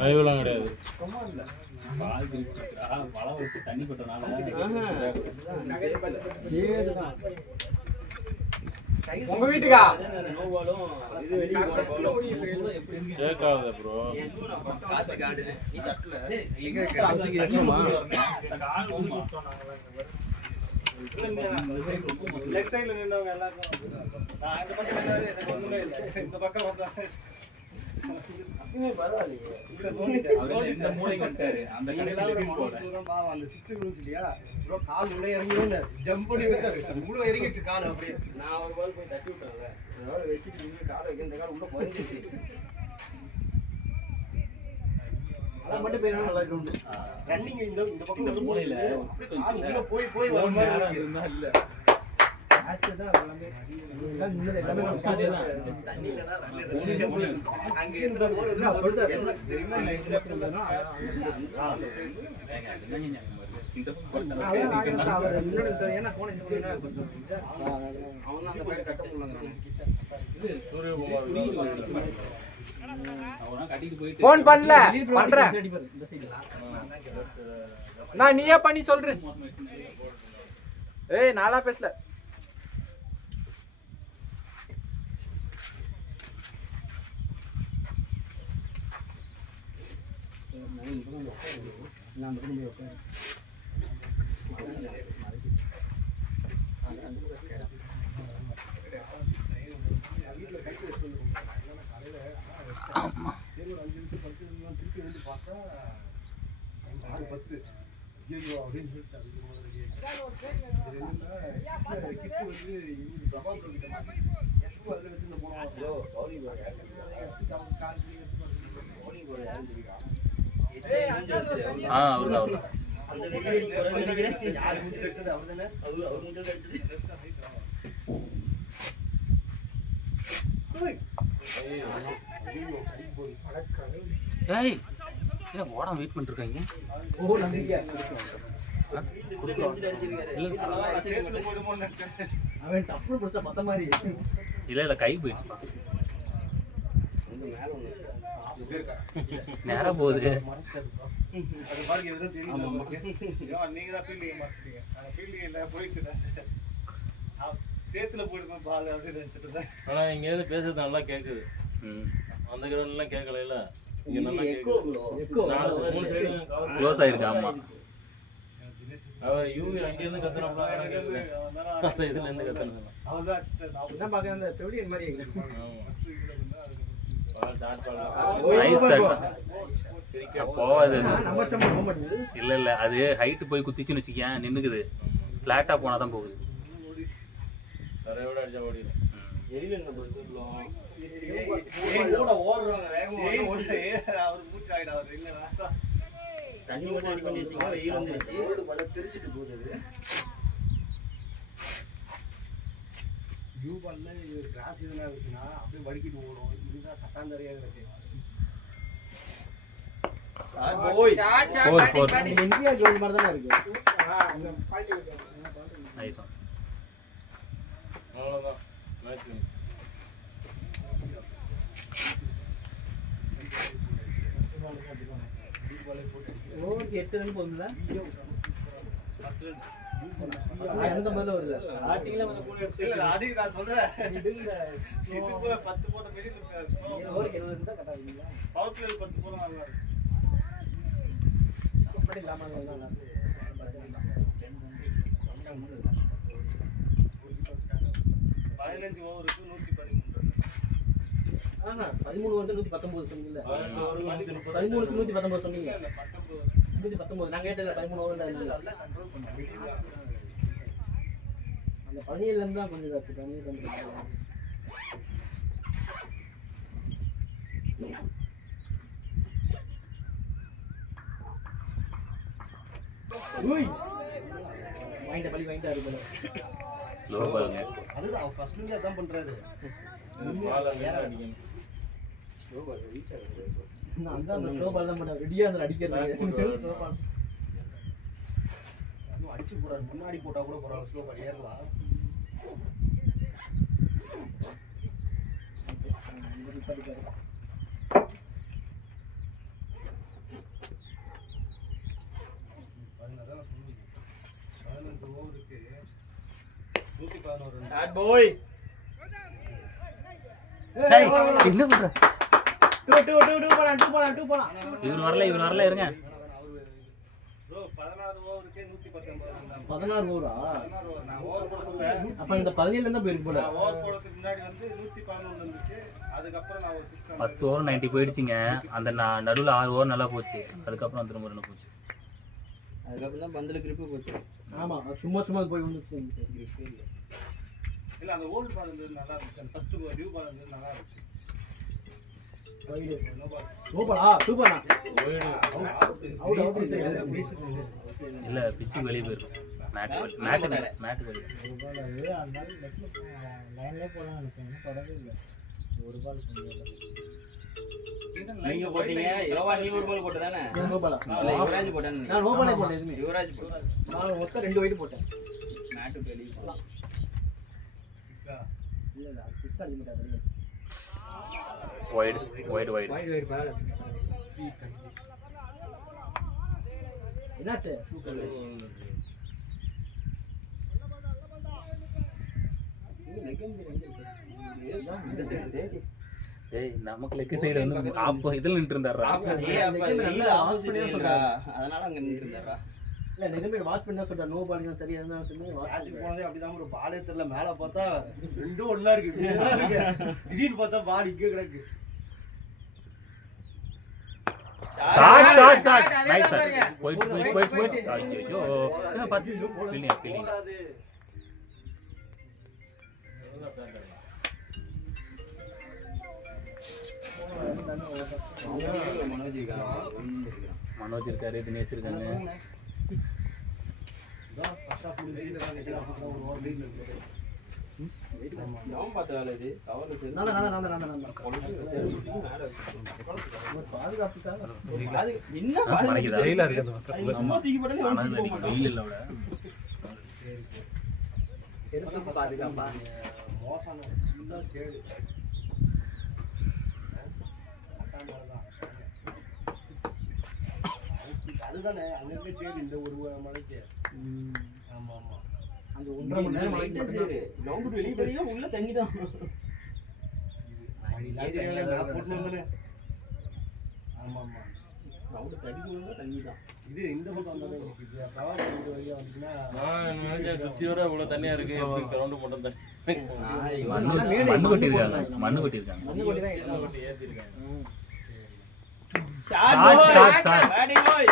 கைவெல்லாம் கிடையாது. தண்ணி பட்டனால உங்க வீட்டுக்கா கேட்காத ப்ரோ. லெஃப்ட் சைடுல நின்றவங்க எல்லாரும் இந்த பக்கம் வந்தா கால் உள்ள இறங்கிடும் ஜம்ப் பண்ணி வச்சாரு இவ்வளவு இறங்கிடுச்சு கால் அப்படியே. நான் ஒரு பால் போய் தட்டி விட்டேன்ல அதோட வச்சுட்டு காலை வைக்க இந்த கால் உள்ள போயிடுச்சு. அதான் மட்டும் போய் நல்லா இருக்கும் ரன்னிங் இந்த பக்கம் மூலையில போய் போய் வர மாதிரி இருந்தா இல்ல போன் பண்ணல பண்றேன் நான் நீயே பண்ணி சொல்றேன். ஏய் நாளா பேசல. ஓடம் வெயிட் பண்ணிருக்காங்க. இல்ல கை போயிடுச்சு நேரா போகுது. ஆனா இங்க இருந்து பேசுறது நல்லா கேக்குது. அந்த கிரவுண்ட் எல்லாம் கேட்கல இல்ல க்ளோஸ் ஆயிருக்கு. ஆமா அவர் யூவி அங்க இருந்து கத்துறப்பல இதுல இருந்து கத்துறதுல அவதான் பாக்க அந்த செவிலியன் மாதிரி போவாது. இல்ல இல்ல அது ஹைட் போய் குத்திச்சுன்னு வச்சுக்கேன் நின்னுக்குது. பிளாட்டா போனாதான் போகுது. அடிச்சா ஓடிடும். தண்ணி மட்டும் அடி பண்ணி வச்சீங்கன்னா வெயில் வந்துருச்சு. தெரிச்சுட்டு போகுது வியூ பண்ணல. இது கிராஸ் இதெல்லாம் இருந்துச்சுன்னா அப்படியே வடிக்கிட்டு ஓடும். இதுதான் கட்டாந்தரையா கிடக்கு. இந்தியா ஜோன் மாதிரி தானே இருக்கு. அவ்வளவுதான் மேட்ச். ஓவருக்கு 8 ரன் போகுதுல. எந்த மாதிரி வருது ஸ்டார்டிங்ல வந்து கூட இல்ல அடி நான் சொல்றேன். இது போல 10 போட்ட மிடில் ஓவருக்கு 20 இருந்தா கரெக்ட்டா இருக்குங்களா. பவர் பிளே 10 போறா நல்லா இருக்கு. அப்படி இல்லாம நல்லா இருக்கு. 15 ஓவருக்கு 113 ரன். ஆனா 13 வந்து 119 சொன்னீங்கல்ல. 13க்கு 119 சொன்னீங்க. 119 நான் கேட்டல 13 ஓவர் தான் இல்ல. கண்ட்ரோல் பண்ண அந்த 17ல இருந்து தான் கொஞ்சம் ஆச்சு. 17 வந்து ஓய் மைண்ட பலி மைண்டா இருக்கு. ஸ்லோ பாருங்க. அதுதான் ஃபர்ஸ்ட் நீங்க அதான் பண்றாரு. பால் ஏற அடிக்கணும். ஸ்லோ பால் ரீச் ஆகுது. நான் அந்த ஸ்லோ பால் தான் பண்ண ரெடியா அந்த அடிக்கிறது. ஸ்லோ பால் அது அடிச்சு போறாரு. முன்னாடி போட்டா கூட போறாரு. ஸ்லோ பால் ஏறலாம். பேட் பாய் டேய் என்ன பண்ற? 2 போலாம். இவர் வரல இருங்க. ப்ரோ 16 ஓவருக்கு 119 16 ஓவரா? 16 ஓவர் நான் ஓவர் போட சொல்றேன். அப்ப இந்த 17 இருந்தா போயிருக்கு போல. நான் ஓவர் போடுறதுக்கு முன்னாடி வந்து 111 இருந்துச்சு. அதுக்கப்புறம் நான் ஒரு 6 10 ஓவர் 90 போயிடுச்சுங்க. அந்த நடுவில் 6 ஓவர் நல்லா போச்சு. அதுக்கப்புறம் திரும்ப ரெண்டு போச்சு. அதுக்கப்புறம் தான் பந்தில் கிரிப்பு போச்சு. ஆமா சும்மா போய் வந்துச்சு. இல்ல அந்த ஓல்ட் பால் வந்து நல்லா இருந்துச்சு. ஃபர்ஸ்ட் நியூ பால் வந்து நல்லா இருந்துச்சு. சூப்பரா இல்ல பிச்சு வெளியே போயிருக்கு. மேட்டு வெளியே. நீங்க போட்டீங்க யோவா, நீ ஒரு பால் போட்டதானே? யுவராஜ் போட்டானே. நான் நோ பாலே போட்டேன். எதுமே யுவராஜ் போட்டான். நான் மொத்தம் 2 வைட் போட்டேன். மேட்டு வெளியே போலாம். 6 இல்ல 6 லிமிட் ஆகுது. வைட் என்னாச்சு? சூப்பர். ஏய் நமக்கு லெக் சைடு வந்து ஆப்போ இதுல நின்று இருந்தாரா? அதனால அங்க நின்று இருந்தாரா? இல்ல நிஜமே வாட்ச் பண்ணா சொல்றா நோ பாலிங் தான் சரியா இருந்தா சொல்லி மேட்ச் போனதே அப்படிதான். ஒரு பாலே தெரியல. மேல பார்த்தா ரெண்டும் ஒண்ணா இருக்கு. திடீர்னு பார்த்தா பால் இங்க கிடக்கு. Shot nice shot. போயிட்டு ஐயோ என்ன பாத்து ஃபீலிங் மனோஜ் இருக்காரு, தினேஷ் இருக்காங்க. அதுதானே அங்க சேரி இந்த ஒரு மலைக்கு. ஆமா அந்த 1.5 மணி நேரம் மலைக்கு சரி கிரவுண்ட் வெளிய போறீங்க உள்ள தண்ணி தான். நான் போட்டு வந்தனே. ஆமா கிரவுண்ட் தடிக்குள்ள தண்ணி தான். இது இந்த பக்கம் வந்ததே ஈஸியா. பவர் இந்த வழியா வந்துனா நான் நினைச்சேன் சுத்தி வர இவ்வளவு தண்ணியா இருக்கு. எப்படி கிரவுண்ட் போட்டோம் தண்ணி. மண்ணு கொட்டிருக்காங்க. மண்ணு கொட்டி தான் ஏத்தி இருக்காங்க. ஷாட் பேட்டிங் பாய்.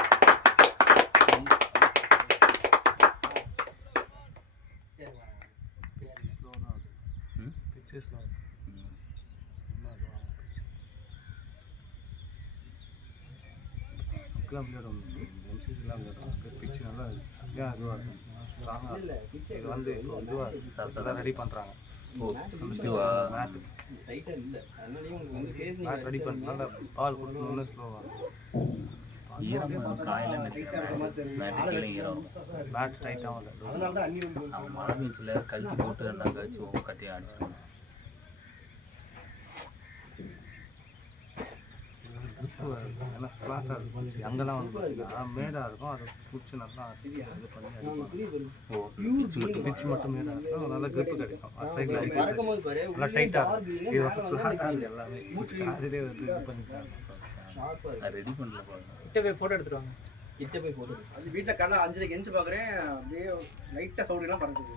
ரெடி பண்றாங்க. டைட்டா இல்ல. அதனால உங்களுக்கு வந்து கேஸ் நீ ரெடி பண்ணால பால் கொடுக்கணும்னு ஸ்லோவா. ஈரம் காயில மேட் ஈரம் பேட் டைட்டா வரல. அதனால தான் அண்ணி வந்து மழை பெஞ்சில் கழுத்தி போட்டு ரெண்டாங்க வச்சு கட்டி அடிச்சுக்கணும். அங்கெல்லாம் வந்து மேடா இருக்கும். அதை பிடிச்சி நல்லா இது பண்ணி பிச்சு மட்டும் மேடா இருக்கும். நல்லா கிரிப்பு கிடைக்கும். சைடில் பறக்கும்போது பாரு நல்லா டைட்டா இது வந்து எல்லாமே அதிலே வந்து இது பண்ணிட்டாங்க. ரெடி பண்ணல பாருங்க. கிட்ட போய் போட்டோ எடுத்துருவாங்க. கிட்ட போய் போட்டு அது வீட்டில் காலைல 5:30 எஞ்சி பார்க்குறேன். அப்படியே லைட்டாக சவுண்டுலாம் பறக்குது.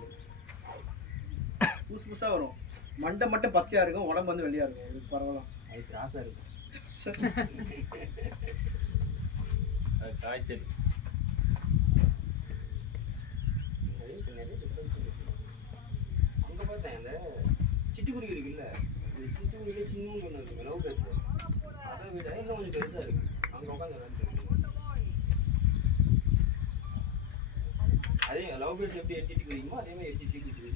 புதுசாக வரும். மண்டை மட்டும் பச்சையாக இருக்கும், உடம்பு வந்து வெளியாக இருக்கும். இது பரவாயில்ல. அது கிராஸா இருக்கும். காய்ச்சல் அங்க பார்த்தேன் இந்த சிட்டுக்குருவி இருக்குல்ல, இந்த சிட்டுக்குருவியில சின்ன ஒன்று இருக்கு லவ் பேட்ஸ். அதை விட இன்னும் கொஞ்சம் பெருசா இருக்கு. அங்க உட்காந்து அதே லவ் பேட்ஸ் எப்படி எட்டிட்டு குதிக்குமோ அதே மாதிரி எட்டிட்டு குதிக்குது.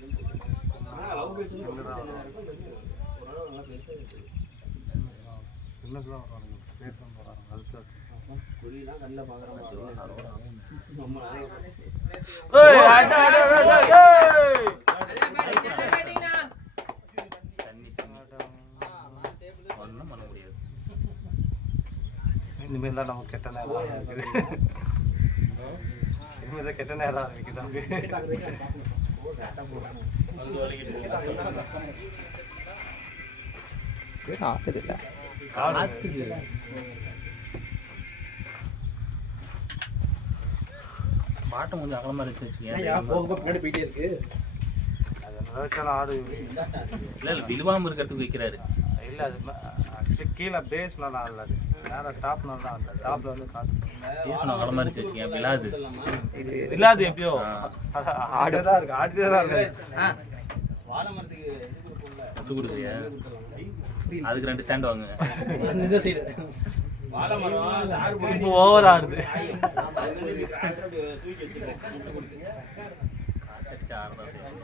ஆனால் லவ் பேட்ஸ் வந்து ரொம்ப சின்னதாக இருக்கும். ஓரளவு நல்லா பெருசாக இருக்கு. குறியெல்லாம் கண்ணில் பார்க்குறோம். ரொம்ப நிறைய ஒன்றும் பண்ண முடியாது. இனிமேல் தான் நமக்கு கெட்ட நேரம் இருக்குது. இனிமேல் தான் கெட்ட நேரம் இருக்குது. வந்து வலிக்கிட்டு ஆகுதுல்ல காத்துக்கு பாட்டம் கொஞ்சம் அகலமா இருந்துச்சு வச்சுக்கேன். போக பின்னாடி போயிட்டே இருக்கு. அது நல்லா வச்சாலும் ஆடு இல்ல விழுவாம இருக்கிறதுக்கு வைக்கிறாரு. இல்லை அது ஆக்சுவலி கீழே பேஸ் நல்லா இல்லை, அது நேராக டாப் நல்லா இல்லை. டாப்பில் வந்து காற்று பேசணும் அகலமா இருந்துச்சு வச்சுக்கேன். விழாது இல்லாது எப்படியோ ஆடு தான் இருக்கு, ஆடுதே தான் இருக்கு. வாழை மரத்துக்கு இது கொடுப்போம்ல, விட்டு கொடுக்குறியா? அதுக்கு 2 ஸ்டாண்ட் வாங்குங்க. இந்த சைடு வாழை மரம் தார் போட்டு இப்போ ஓவர் ஆடுது. தூக்கி வச்சுருக்கேன் முட்டை கொடுத்து. காட்டச்சா ஆடுதான் செய்யும்.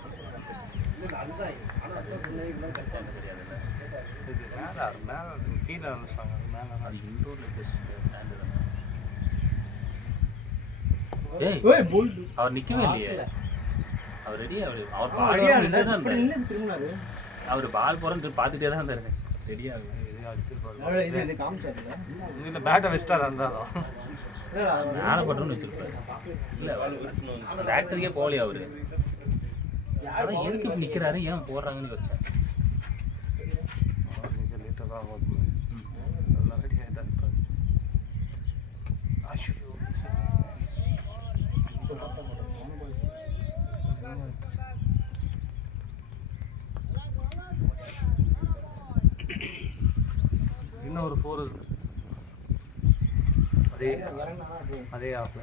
இது மேலே மேலே கீழே வந்துச்சாங்க, மேலே தான். அது இன்டோர்ல இருக்க ஸ்டாண்டு தானே. ஏய் ஓய் போல் அவர் நிக்கவே இல்லையே. அவர் ரெடி அவர் பால் அடியா தான் இப்படி நின்னு திரும்பினாரு. அவர் பால் போறன்னு பார்த்துட்டே தான் இருந்தாரு. ரெடியா இது அடிச்சிருப்பாரு. இது இது காமிச்சாருல. இல்லை பேட்டை வச்சுட்டா இருந்தாலும் மேலே பட்டுன்னு வச்சிருப்பாரு. இல்ல அந்த ஆக்சரிக்கே போகலையா அவரு. அதான் எதுக்கு இப்படி நிக்கிறாரு, ஏன் போடுறாங்கன்னு யோசிச்சேன். லிட்டர் தான் போகுது. எல்லாம் ரெடி ஆகிட்டு இருப்பாரு. இன்னும் ஒரு 4 இருக்கு. அதே ஆஃப்ல.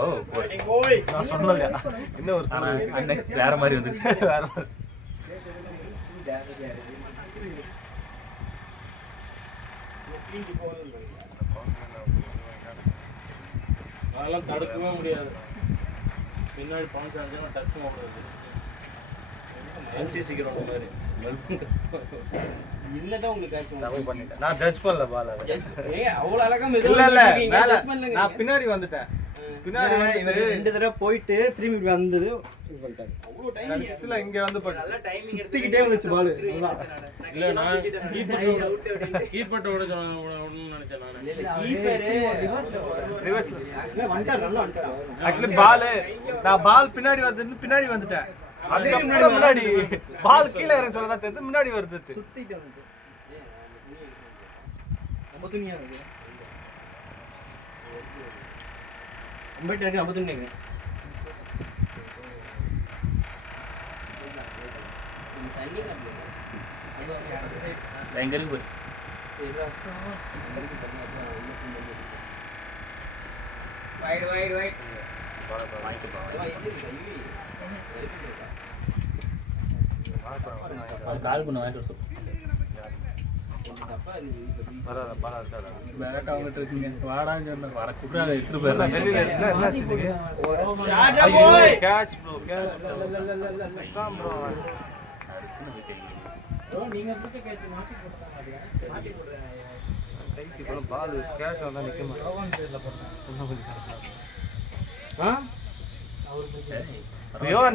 ஓ நான் சொன்னல இன்னும் ஒரு 4 இருக்கு. நெக்ஸ்ட் வேற மாதிரி வந்துருச்சு. வேற மாதிரி. அதெல்லாம் தடுக்கவே முடியாது. பின்னாடி பாஞ்சாங்க டக்குன்னு ஓடுறது. என்சிசி கிரவுண்ட் மாதிரி இல்லதான் உங்களுக்கு ஆச்சு. தப்பு பண்ணிட்டேன். நான் ஜட்ஜ் பண்ணல பால. அவ்வளவு அழகா இல்ல இல்ல மேல நான் பின்னாடி வந்துட்டேன். பின்னாடி இவர் 2 தடவை போயிட்டு திரும்பி இப்படி வந்தது இது பண்ணிட்டாரு. அவ்வளவு டைம் கடைசில இங்க வந்து பட்டு சுத்திக்கிட்டே வந்துச்சு பால். இல்ல நான் கீப்பர்ட்ட ஓடணும்னு நினைச்சேன் நான். ரிவர்ஸ்ல வந்துட்டாரு நல்லா வந்துட்டாரு. ஆக்சுவலி நான் பால் பின்னாடி வந்துட்டேன். அதுக்கு முன்னாடி பால் கீழே இறங்கி சொல்லதான் தெரியுது, முன்னாடி வருது. சுத்திட்டு வந்துச்சு. நம்ம துணியா இருக்கு. அம்பேட் இருக்கு நம்ம துணி இருக்கு. எங்க இருக்கு பாரு. கால் பண்ண வாங்கிட்டு வர சொல்லு. பேட் அவங்ககிட்ட இருக்குங்க. வாடான்னு சொன்னார். வர குடுறாங்க எடுத்துட்டு போயிடலாம்.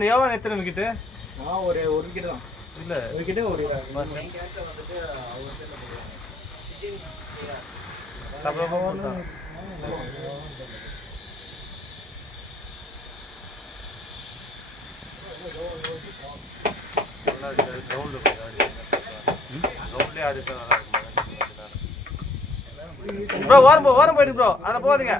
யோவான் எத்தனை விக்கெட்டு? ஒரு விக்கெட் தான். இல்ல விக்கெட் ஒரு ப்ரோ ஓரம் போயிட்டு ப்ரோ அத போகாதீங்க.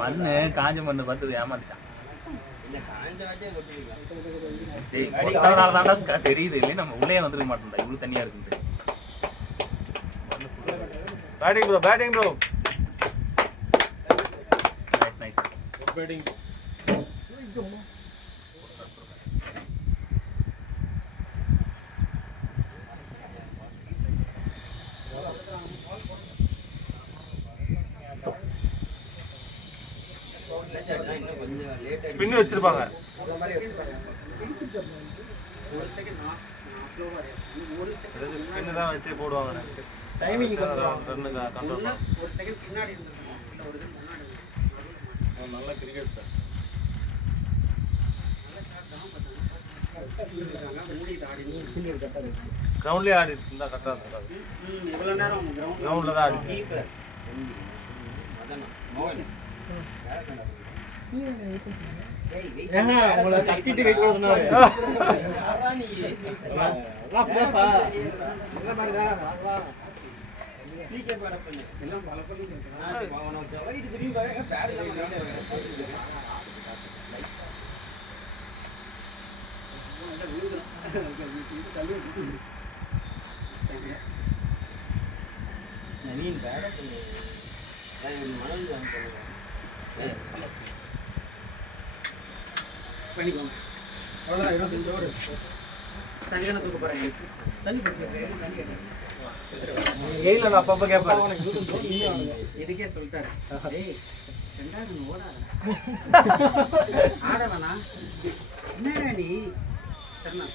மண்ணு காஞ்ச மண்ணு பார்த்து ஏமாத்திட்டான். தெரியுது இல்லை நம்ம உள்ளே வந்துருக்க மாட்டோம்டா. இவ்வளவு தனியா இருக்கு. Batting bro nice batting spin வச்சிருப்பாங்க. ஸ்பின் தான் வச்சு போடுவாங்க. டைமிங் ஒரு செகண்ட் பின்னாடி நல்ல கிரிக்கெட் சார். கிரவுண்ட்லேயே ஆடிட்டு இருந்தா கரெக்டாக இருக்காது. இவ்வளோ நேரம் கிரவுண்டில் தான் ஆடி. கீப்பர் அதான் மோகன் உங்களை தட்டிட்டு வைக்க சொன்னாரு. நவீன் பேட மணல் பண்ணிக்கோங்க. அவ்வளோதான் 25 ஓவர். தண்ணி தானே தூக்க போகிறேன். தண்ணி படிச்சு எயில நான் அப்பப்போ கேட்பேன். இதுக்கே சொல்லிட்டாரு. ஏய் 2வது ஓடாத. ஆட வேணாம். என்னடா நீ? சரிண்ணா.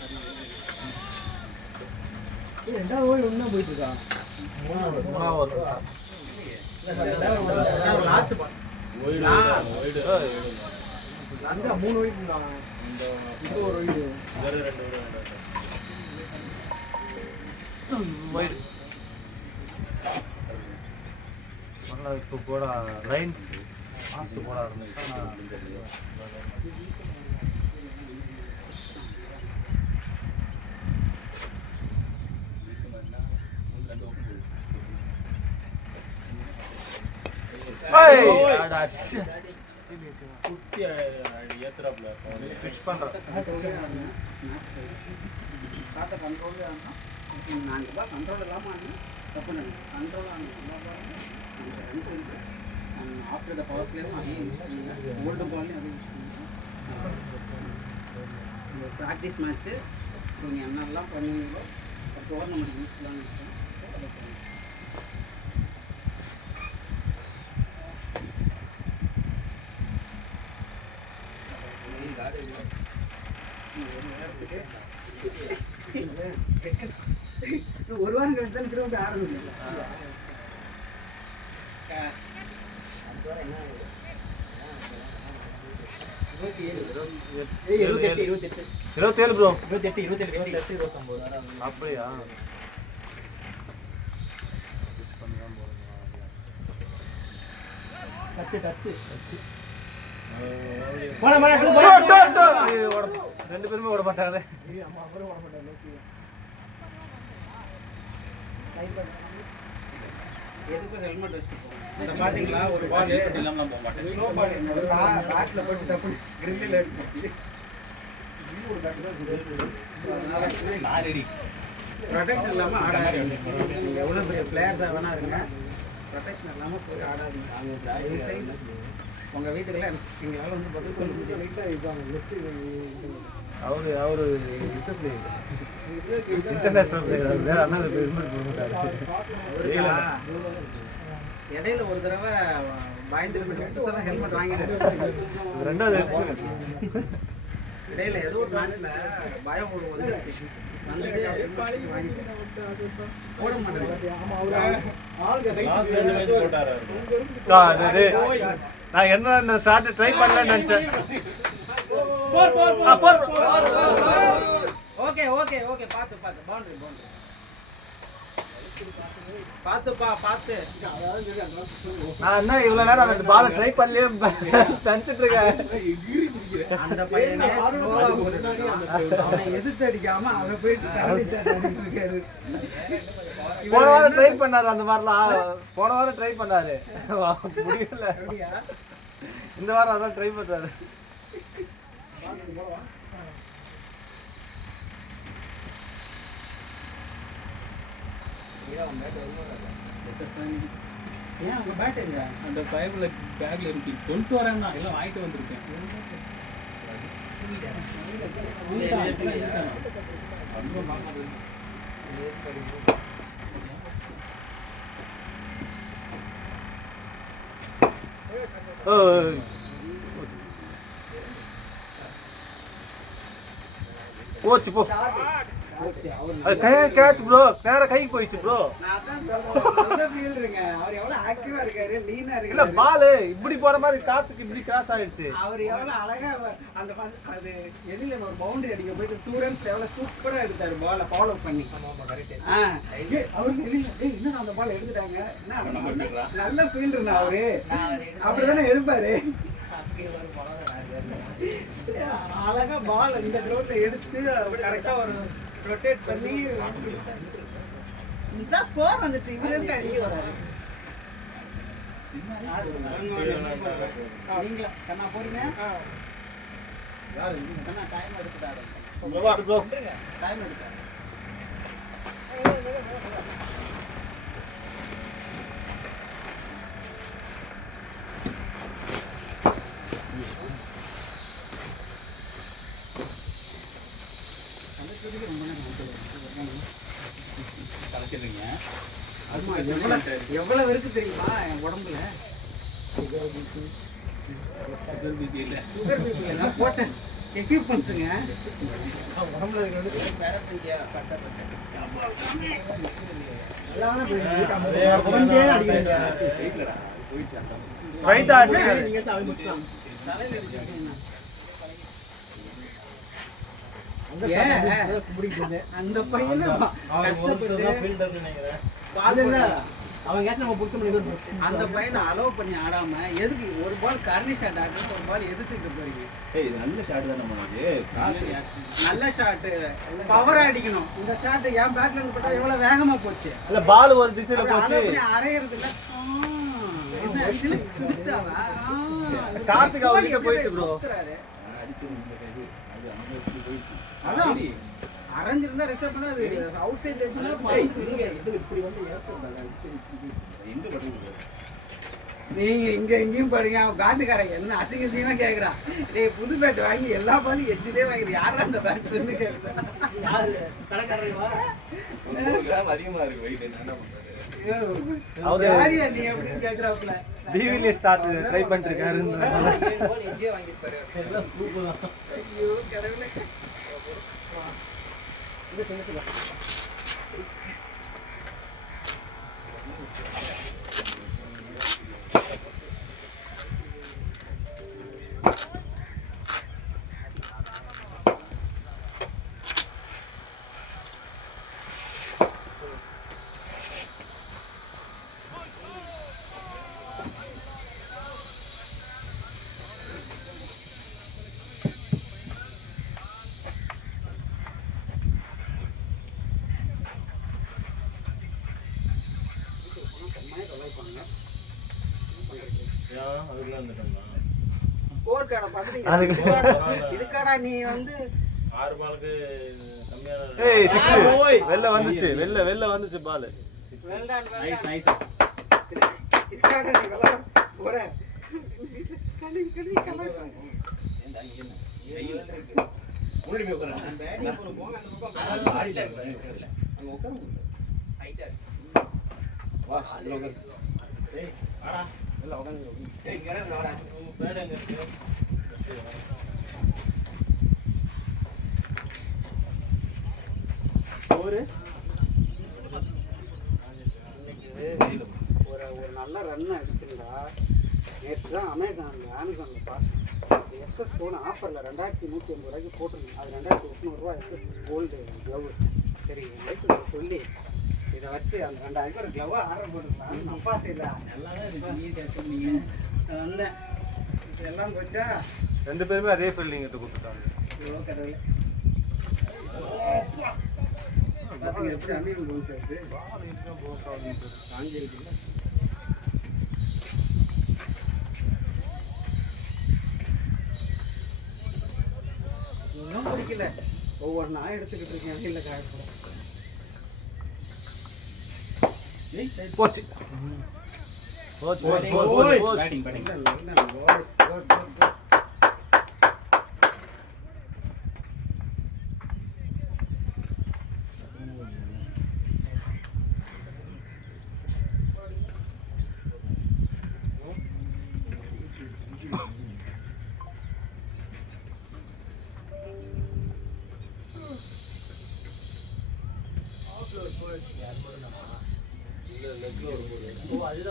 2வது ஓவர் ஒன்றா போயிட்டு இருக்கா. 3வது last ball. Wide last 3 over இருந்தாங்க. இப்போ ஒரு ஓவர். வேற 2 வைடு. நல்லா இப்போ போட லைன் ஃபாஸ்ட் போட ஆரம்பிச்சா குட்டி ஏத்துறாப்ல விஷ் பண்றேன். ஷார்ட்டை கண்ட்ரோல் ஆனால் 4 பால் கண்ட்ரோல் இல்லாமல் ஆனா தப்பு நினைச்சு கண்ட்ரோல் ஆனால் ஆஃப்டர் த பவர் பிளேயும் அதே யூஸ் பண்ணுங்க. ஓல்டு பால்லையும் அதே யூஸ் பண்ணுங்க. இந்த ப்ராக்டிஸ் மேட்ச்சு நீங்கள் என்னெல்லாம் பண்ணுவீங்களோ டோர்னமெண்ட் யூஸ்ஃபுல்லான விஷயம். அதை பண்ணுங்க. ஒரு வாரம் கழிச்சு தான் திரும்ப ஆரம்பிக்கும். இருபத்தேழு ப்ரோ. 27 அப்படியா? டச்சு 2 பேருமே ஓட மாட்டாங்க. எதுக்கும் ஹெல்மெட் வச்சுட்டு போங்க. பாத்தீங்களா ஒரு பால் இல்லாமல் போக மாட்டேன். ஸ்லோ பால் பேட்ல போட்டு டப்பு கிரில்லில் அடிச்சிச்சு. ப்ரொடெக்ஷன் இல்லாமல் ஆடாதீங்க. நீங்கள் எவ்வளோ பெரிய பிளேயர்ஸாக வேணா இருங்க, ப்ரொடெக்ஷன் இல்லாமல் போய் ஆடாதீங்க. உங்கள் வீட்டுக்கெல்லாம் எங்களால் வந்து பதில் சொல்ல முடியும். அவரு இன்டர்நேஷனல் பிளேயர். வேற அண்ணா இடையில ஒரு தடவை பயந்துட்டு ஹெல்மெட் வாங்கிட்டு 2வது இடையில ஏதோ ஒரு மேட்ச்ல பயம் ஒரு வந்துருச்சு. வந்துட்டு வாங்கிட்டு போட மாட்டேன். நான் என்ன இந்த ஷாட் ட்ரை பண்ணலன்னு நினைச்சேன். ஓகே பாத்து பவுண்டரி பாத்து. நான் என்ன இவ்வளவு நேரம் அந்த பாலை ட்ரை பண்ணலையே நினைச்சிட்டு இருக்கேன். அந்த பையனே ஸ்லோவா போட்டுட்டான். அவனை எதிர்த்து அடிக்காம அதை போயிட்டு போன வாரம் ட்ரை பண்ணாரு. அந்த மாதிரிலாம் போன வாரம் ட்ரை பண்ணாரு, முடியல. இந்த வாரம் அதான் ட்ரை பண்றாரு. ஏன் உங்க பேட் எங்க? அந்த பைபிள் பேக்ல இருக்கு. கொண்டு வரேன்னா எல்லாம் வாங்கிட்டு வந்திருக்கேன். போச்சு போ. அது கேட்ச் ப்ரோ, நேரா கைக்கு போயிடுச்சு ப்ரோ. நான் அதான் சொல்றேன், நல்ல ஃபீல்டருங்க. அவர் எவ்வளவு ஆக்டிவா இருக்காரு, லீனா இல்ல இருக்காரு. பால் இப்படி போற மாதிரி காத்துக்கு இப்படி கிராஸ் ஆயிடுச்சு. அவர் எவ்வளவு அழகா அந்த அது எதில ஒரு பவுண்டரி அடிக்க போயிட்டு 2 ரன்ஸ்ல எவ்வளவு சூப்பரா எடுத்தாரு பால ஃபாலோ பண்ணி. அவருக்கு இன்னும் அந்த பால் எடுத்துட்டாங்க. நல்ல ஃபீல்டர்னா அவரு, அப்படிதானே எடுப்பாரு. அழகா பால் இந்த கிரவுண்ட்ல எடுத்து கரெக்டா ஒரு ரொட்டேட் பண்ணி இந்த ஸ்கோர் வந்துச்சு. இவரு எதுக்கு அடிக்க வராரு? நீங்களா கண்ணா போறீங்க? கண்ணா டைம் எடுத்துட்டாரு. டைம் எடுத்தாரு. எவ்வளவு இருக்கு தெரியுமா என் உடம்புல? சுகர் பிபி எல்லாம் போட்டேன் எக்யூப்மெண்ட்ஸுங்க. ஸ்ட்ரைட்டா அடிச்சு அந்த பையன் அந்த பையனை அலோவ் பண்ணி ஆடாம எதுக்கு ஒரு பால் கர்னி ஷாட் ஆடுறது, ஒரு பால் எதிர்த்துட்டு போறீங்க? நல்ல ஷாட் பவரா அடிக்கணும். இந்த ஷாட் என் பேட்ல போட்டா எவ்வளவு வேகமா போச்சு. இல்ல பால் ஒரு திசையில போச்சு. அரையறதுல காத்துக்கு அவர்கிட்ட போயிடுச்சு ப்ரோ. அதான் அரைஞ்சிருந்தா ரிசர்வ் பண்ணா அது அவுட் சைடு நீங்க இங்க எங்கேயும் படுங்க. அவன் காட்டுக்காரங்க என்ன அசிங்க அசிங்கமா கேட்கறான். டேய் புது பேட் வாங்கி எல்லா பாலும் எஜ்ஜிலே வாங்கி யாரா அந்த பேட்ஸ்மேன் கேட்கறான்? அதிகமா இருக்கு வெயிட் என்ன பண்றது? யாரியா நீ அப்படின்னு கேட்கறாப்ல. டிவில ஸ்டார்ட் ட்ரை பண்ணிட்டு இருக்காரு. ஐயோ கடவுளே. ஸ்கோர் கார்டை பாத்துட்டீங்க? இதுக்காடா நீ வந்து 6 பாலுக்கு கம்மியான ஏய் 6 வெல்ல வந்துச்சு பால். Nice nice. இதுக்காடா நீ வெல்ல போற. கலி கலா ஏண்டா இங்க என்ன வெயில் இருக்கு. முன்னாடி போய் உட்காருங்க. பேட்டிங் பண்ண போங்க அந்த பக்கம் ஆடிட்டே இருக்கு. அங்க உட்காருங்க. ஹைட்டா இருக்கு. வா அதுல உட்காரு. டேய் வாடா. எல்லாம் உட்காருங்க. டேய் இங்க இருந்து வாடா. பேட் எங்க இருக்கு? ஒரு ஒரு நல்ல ரன் அடிச்சிருந்தா. நேற்று தான் அமேசானில் பார்த்தேன். எஸ்எஸ் ஃபோன் ஆஃபரில் 2150 ரூபாய்க்கு போட்டிருந்தேன். அது 2800 ரூபா எஸ்எஸ் கோல்டு க்ளவு. சரி லைஃப்பில் சொல்லி இதை வச்சு அந்த 2000 க்ளவ்வை ஆர்டர் போட்டுருக்கலாம். அப்பா செய்யல வந்தேன். எல்லாம் போச்சா? ரெண்டு பேருமே அதே ஃபீல்டிங் கிட்ட கொடுத்துட்டாங்க. இவ்வளோ கடவுளே. பார்த்தீங்க எப்படி அமீன் போல் சேர்த்து பால் இப்பதான் போஸ் ஆகுது. காஞ்சி இருக்குல்ல. இன்னும் பிடிக்கல. ஒவ்வொரு நாள் எடுத்துக்கிட்டு இருக்கேன். வெளியில் காயப்படும். போச்சு. Batting batting.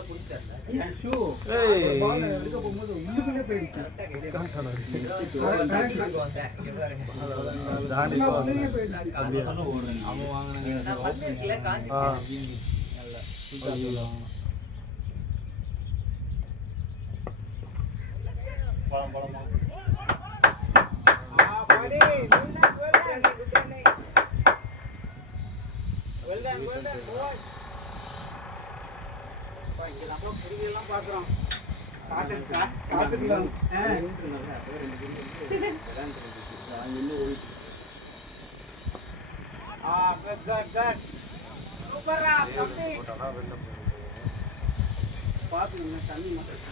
என் ஷூ ஏய் பால் எடுக்க போகும்போது உள்ளுக்குள்ளே போயிடுச்சு. தாண்டி உள்ளுக்குள்ளே போயிடுச்சு. இங்க நம்ம புரியலாம் பார்க்குறோம். காட்டுக்குள்ள சூப்பரா தம்பி. பார்த்துங்க தண்ணி மட்டும்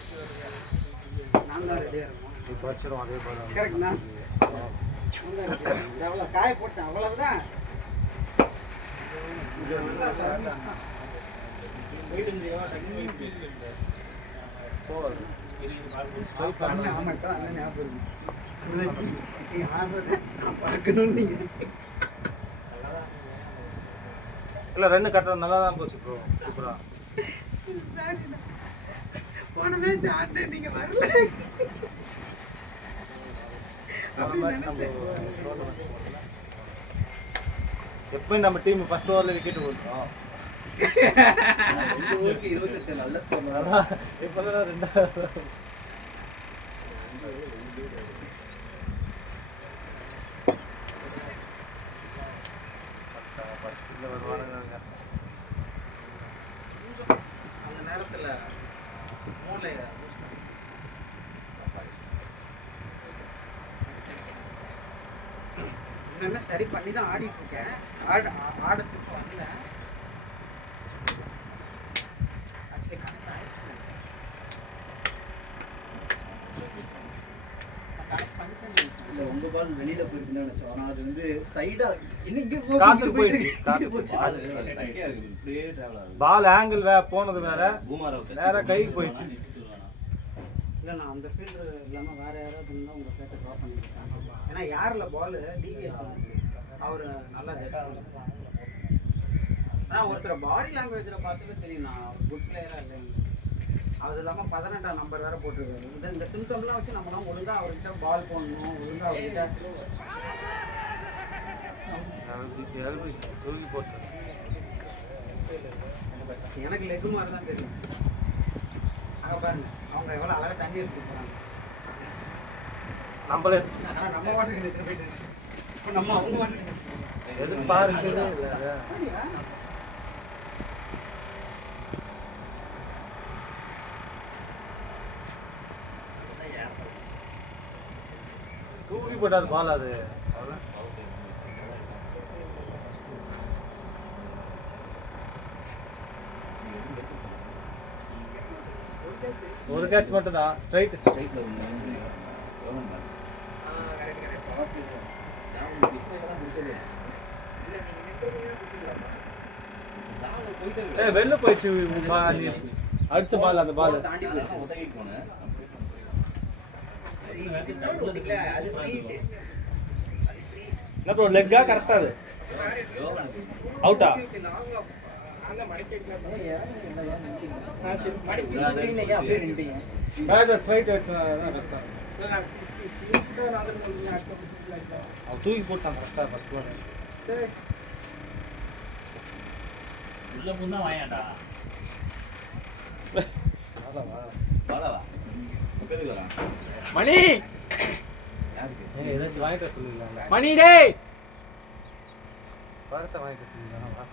நான் தான் ரெடியாக இருக்கோம். இப்போ வச்சிடும் அதே போல கரெக்ட்ண்ணா. எவ்வளோ காய போட்டேன் அவ்வளவுதான். நல்லா சர்வீஸ் தான். அண்ணன் ஆமாக்கா அண்ணன் ஞாபகம் இருக்கு. நான் பார்க்கணும்னு நீங்க இல்லை ரன்னு கட்டுறது நல்லா தான் போச்சு ப்ரோ சூப்பரா. போன மேட்ச் ஆடினேன் நீங்க வரல. எப்பயும் நம்ம டீம் ஃபர்ஸ்ட் ஓவரில் விக்கெட் போட்டோம். 28 நல்ல ஸ்கோர். இப்போதான் ரெண்டாவது ஃபர்ஸ்ட்டில் வருவானுங்க. அந்த நேரத்துல மூளைய என்ன சரி பண்ணி தான் ஆடிட்டு இருக்கேன். ஆடத்துக்கு வரல. ஆக்சுவலி கனெக்ட் ஆயிடுச்சு. இல்ல உங்க பால் வெளியில போயிருக்குன்னு நினைச்சோம். ஆனா அது வந்து சைடா காத்து போயிடுச்சு. பால் ஆங்கிள் போனது வேற, நேரா கைக்கு போயிடுச்சு. இல்லை நான் அந்த ஃபீல்டர் இல்லாமல் வேறு யாராவது இருந்தால் உங்கள் பேட்டை ட்ராப் பண்ணியிருக்கேன். ஏன்னா யாரில் பால் டிவிஎஸ் வந்துச்சு அவர் நல்லா ஜெட் பண்ணியிருக்காரு. ஆனால் ஒருத்தர் பாடி லாங்குவேஜில் பார்த்துட்டு தெரியும் நான் குட் பிளேயராக இல்லைங்க. அது இல்லாமல் 18ஆம் நம்பர் வேறு போட்டிருக்காரு. இந்த சிம்டம்லாம் வச்சு நம்மளாம் ஒழுங்காக அவர்கிட்ட பால் போடணும், ஒழுங்காக அவர்கிட்ட தூக்கி போட்டு எனக்கு லெக்கு மாதிரி தான் தெரியும். அங்கே பாருங்க அவங்க எவ்வளோ அழகாக தண்ணி எடுத்துட்டு போகிறாங்க. நம்மளே நம்ம வாட்டுக்கு எடுத்துட்டு போயிட்டு இப்போ நம்ம அவங்க வாட்டுக்கு எதுக்கு பாருங்க. தூக்கி போட்டாரு பால். அது ஒரு கேட்ச் மட்டும் தான் ஸ்ட்ரைட். வெளில போயிடுச்சு அடிச்ச பால். அந்த பால் தாண்டி போச்சு. ஒத்தகை போனேன். என்ன ப்ரோ லெக்கா கரெக்டா? அது அவுட்டா? பேட் ஸ்ட்ரைட் அடிச்சா கரெக்டா. அவன் தூக்கி போட்டான் கரெக்டா ஃபர்ஸ்ட் பால். சரி உள்ள பூந்தா வாயாண்டா. மணி ஏதாச்சும் வாங்கிட்ட சொல்லுவீங்களா? மணி டேய் பழத்தை வாங்கிட்ட சொல்லுவீங்களா?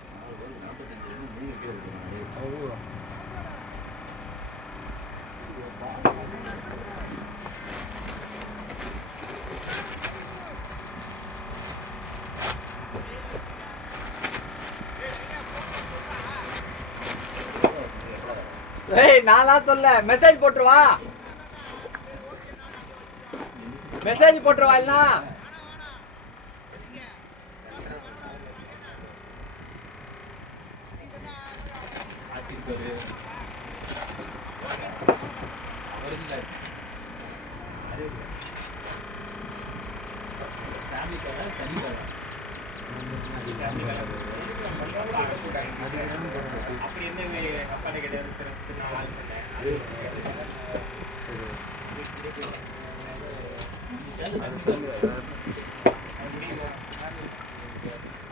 ஏய் நான்லாம் சொல்ல மெசேஜ் போட்டுருவா. மெசேஜ் போட்டுருவா இல்ல அப்படி என்ன கப்பாடி கிடையாது.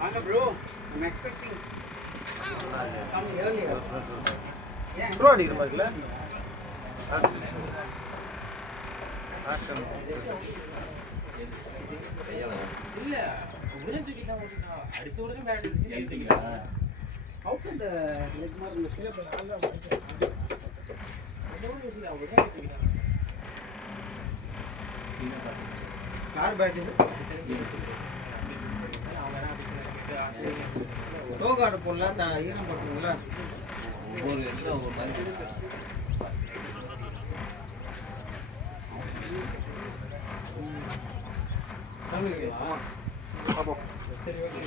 வாங்க bro, I'm expecting. Come earlier. Bro அடிக்கிற மாதிரி இல்லை action Outside the leg mark in the field, but all the car bat is low card போடலாம், அந்த ஈரம் போட்டுங்களா? ஒவ்வொரு இடத்துல ஒவ்வொரு மாதிரி சரி ஓகே.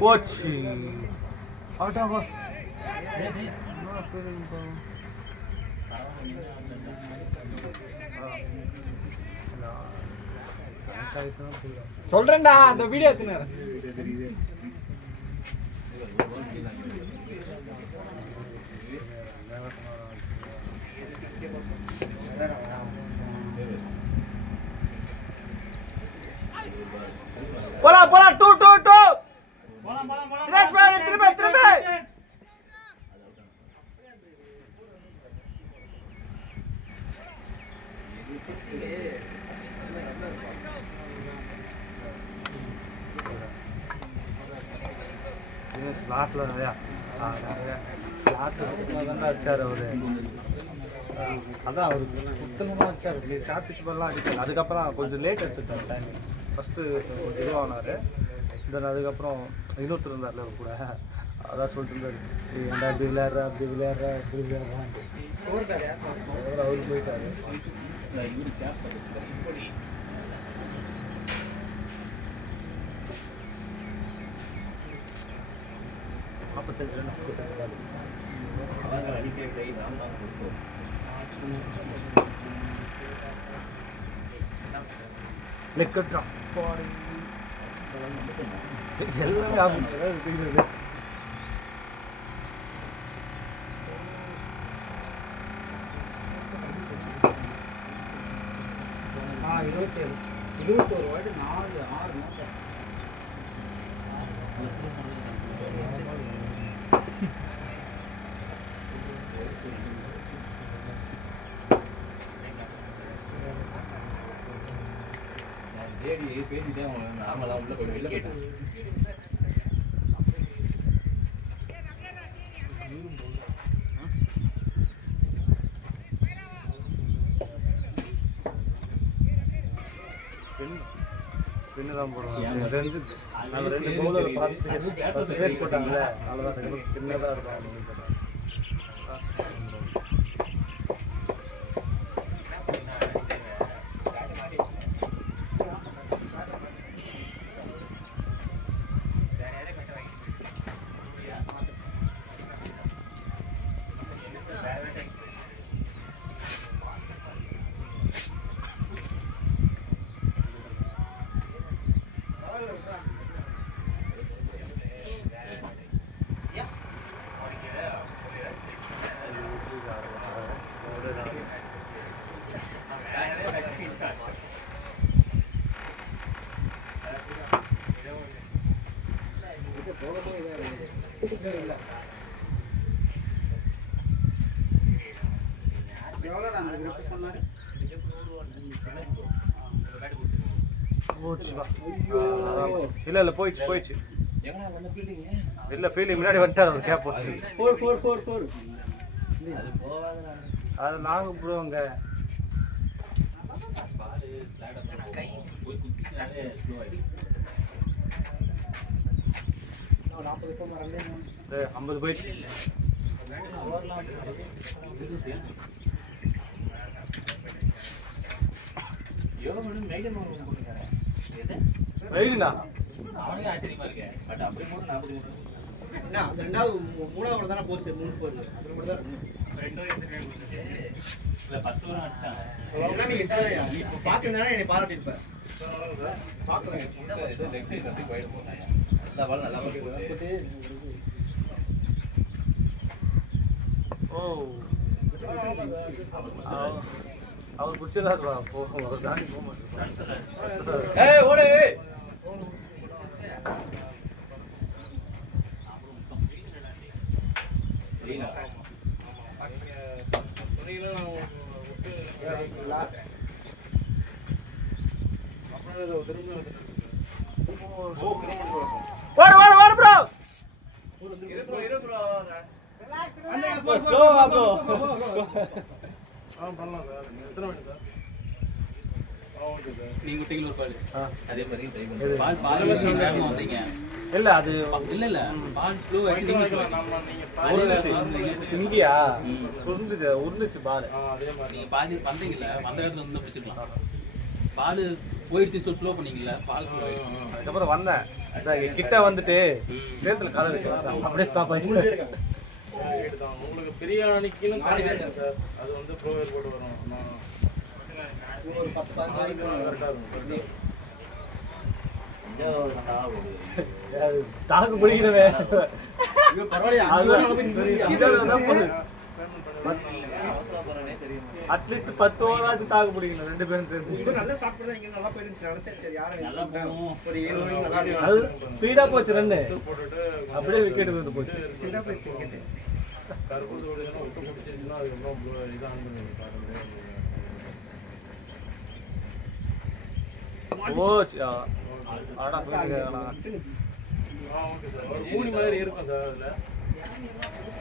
போச்சு அவுட்டாவா சொல்றேன்டா, அந்த வீடியோ எடுத்துனேன். போலாம் போலாம் 2-2-2 தினேஷ் பாய் திரும்ப திரும்ப லாஸ்ட்ல நிறையா ஸ்லாட் தான் வச்சார் அவரு. அதான் அவருக்கு புத்தனமாக வச்சார். ஷார்ட் பிச் பால்லாம் அடிக்கல. அதுக்கப்புறம் கொஞ்சம் லேட் எடுத்துட்டார் டைம். ஃபஸ்ட்டு கொஞ்சம் இதுவானார். தென் அதுக்கப்புறம் இன்னொருத்தர் இருந்தார்ல அவர் கூட, அதான் சொல்லிட்டு இருந்தார், ஏன்டா இப்படி விளையாடுற அப்படி விளையாடுற இப்படி விளையாடுறான்ட்டு. அவரு போயிட்டாரு. 45 ரன் 45 பால். அவங்க அடிக்கிற டைம் தான் கொடுப்போம். லெக் ட்ராப் எல்லாமே ஆகும். 27 21 வாட்டி 4 6 மேட்ச். தேடி பேசிட்டே அவங்க நார்மலாக உள்ள போய் வெளில போயிட்டாங்க. ஸ்பின்னு தான் போடுவாங்க. ரெண்டு பவுலரை பார்த்துட்டு ஃபஸ்ட்டு ஃபேஸ் போட்டாங்கல்ல, அவ்வளோதான். அதுக்கப்புறம் ஸ்பின்னாக தான் இருக்கும் அப்படின்னு சொன்னாங்க. இல்ல இல்ல போயிடுச்சு. இல்ல ஃபீல்டிங் முன்னாடி வந்துட்டார் ஒரு கேப் போட்டு. 4 அது போவாதுடா. அது நாங்க ப்ரோ அங்க போய் குத்தினாலே ஸ்லோ ஆயிடும். 50 போயிடுச்சு. ரைடுண்ணா அவனுக்கு ஆச்சரியமா இருக்கேன். பட் அப்படி போட்டு 43 என்ன ரெண்டாவது மூணாவது தானே போச்சு 3 போகுது. அப்படி மட்டும் தான் இல்லை ஃபர்ஸ்ட் ஓவர் அடிச்சிட்டாங்க. நீ பார்த்துருந்தானே என்னை பாராட்டியிருப்பேன். ஓ அவர் பிடிச்சிடாருப்பா போ அவர் தாண்டி போக மாட்டேன். ஓடு வாடு வாடு வாடு ப்ரோ ஸ்லோவா ப்ரோ நீங்க விட்டீங்களா ஒரு பால்? அதே மாதிரி பால் பால் வேகமா வந்தீங்க. இல்ல அது இல்ல பால் ஸ்லோ ஆயிடுச்சு. இங்கயா சுருந்துச்சு உருந்துச்சு பால். நீங்க பாதி பந்தீங்கல்ல, வந்த இடத்துல வந்து பிடிச்சிக்கலாம். பால் போயிடுச்சுன்னு சொல்லி ஸ்லோ பண்ணீங்கல்ல, பால் ஸ்லோ ஆயிடுச்சு. அதுக்கப்புறம் வந்தேன் கிட்ட வந்துட்டு சேத்துல கால வச்சு அப்படியே ஸ்டாப் ஆயிடுச்சு. உங்களுக்கு பெரிய அணிக்குன்னு காலியாக சார், அது வந்து ப்ரோவேர் போட்டு வரும். ஒரு 10-15 கரெக்டாக இருக்கும். தாக்கு பிடிக்கிறவே பரவாயில்லையா? அட்லீஸ்ட் 10 ஓவராச்சு தாக்கு பிடிக்கணும் ரெண்டு பேரும் சேர்ந்து. நல்லா ஸ்டார்ட் பண்ணா இங்க நல்லா போயிருந்துச்சு. நினைச்சேன் சரி யாரும் நல்லா போகும். ஒரு 7 ஓவர் நல்லா அது ஸ்பீடா போச்சு ரன்னு, போட்டுட்டு அப்படியே விக்கெட் வந்து போச்சு. ஸ்பீடா போயிடுச்சு wicket. கருப்பு ஓடுனா விட்டு பிடிச்சிருச்சுன்னா அதுக்கப்புறம் இதாக ஆன் பண்ணுங்க. போச்சு ஆனா ஓகே சார். ஒரு மூடி மாதிரி இருக்கும் சார் அதில்.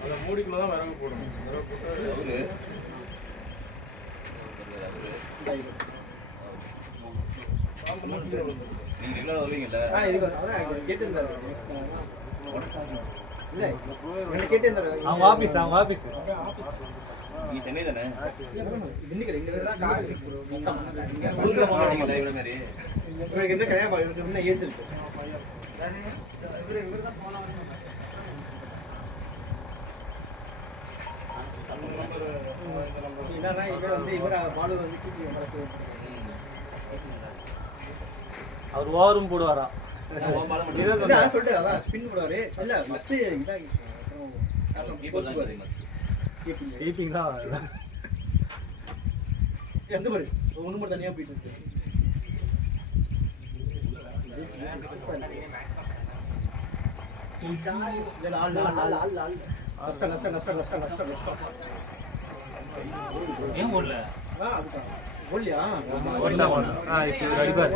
அந்த மூடிக்குள்ள தான் விறகு போடணும். விறகு போட்டு நீங்க ரெகுலரா வருவீங்கல்ல? இதுக்கு அவரே கேட்டிருந்தாரு. இல்ல என்ன கேட்டிருந்தாரு. அவங்க ஆபீஸ் நீ சென்னை தானே? இன்னைக்கு இங்க தான் கார் ஊர்ல மாட்டீங்களா இவ்வளோ மாதிரி? இவருக்கு எந்த கல்யாணம் இவருக்கு முன்ன ஏஜ் இருக்கு. இவர் தான் போனா என்னன்னா இவர் வந்து இவர் பாலு வந்து தூக்கி வளர்த்து அவர் ஓவரும் போடுவாரா? சொல்லிட்டு அதான் ஸ்பின் போடுவாரு. இல்ல ஃபர்ஸ்ட் இதாகி கீப்பிங் தான் எந்த மாதிரி ஒண்ணு மட்டும் தனியா போயிட்டு இருக்கு. கஷ்டம் ஏன் ஓடல? அதுதான் போடலையா? இப்போ அடிப்பார்.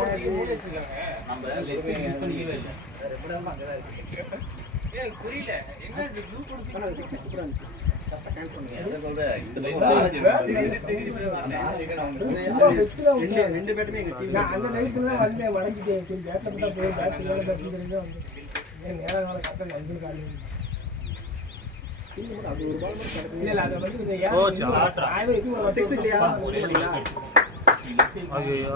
நம்ம லெஃப்ட் சைடு யூஸ் பண்ணிக்கவே இல்லை. ரெண்டு பேட்டுமே எங்க டீம் அந்த நைட்ல வந்து வளைக்கிட்டேன். சரி பேட்ல மட்டும் போய் பேட்ல மேல பேட்டிங் பண்ணி வந்து நேரா நாள கரெக்டா 5 கால். அது ஒரு பால் மட்டும் கிடைக்கும். இல்ல அது வந்து கோச் ஆயிரம் இது ஒரு 6 இல்லையா? ஐயோ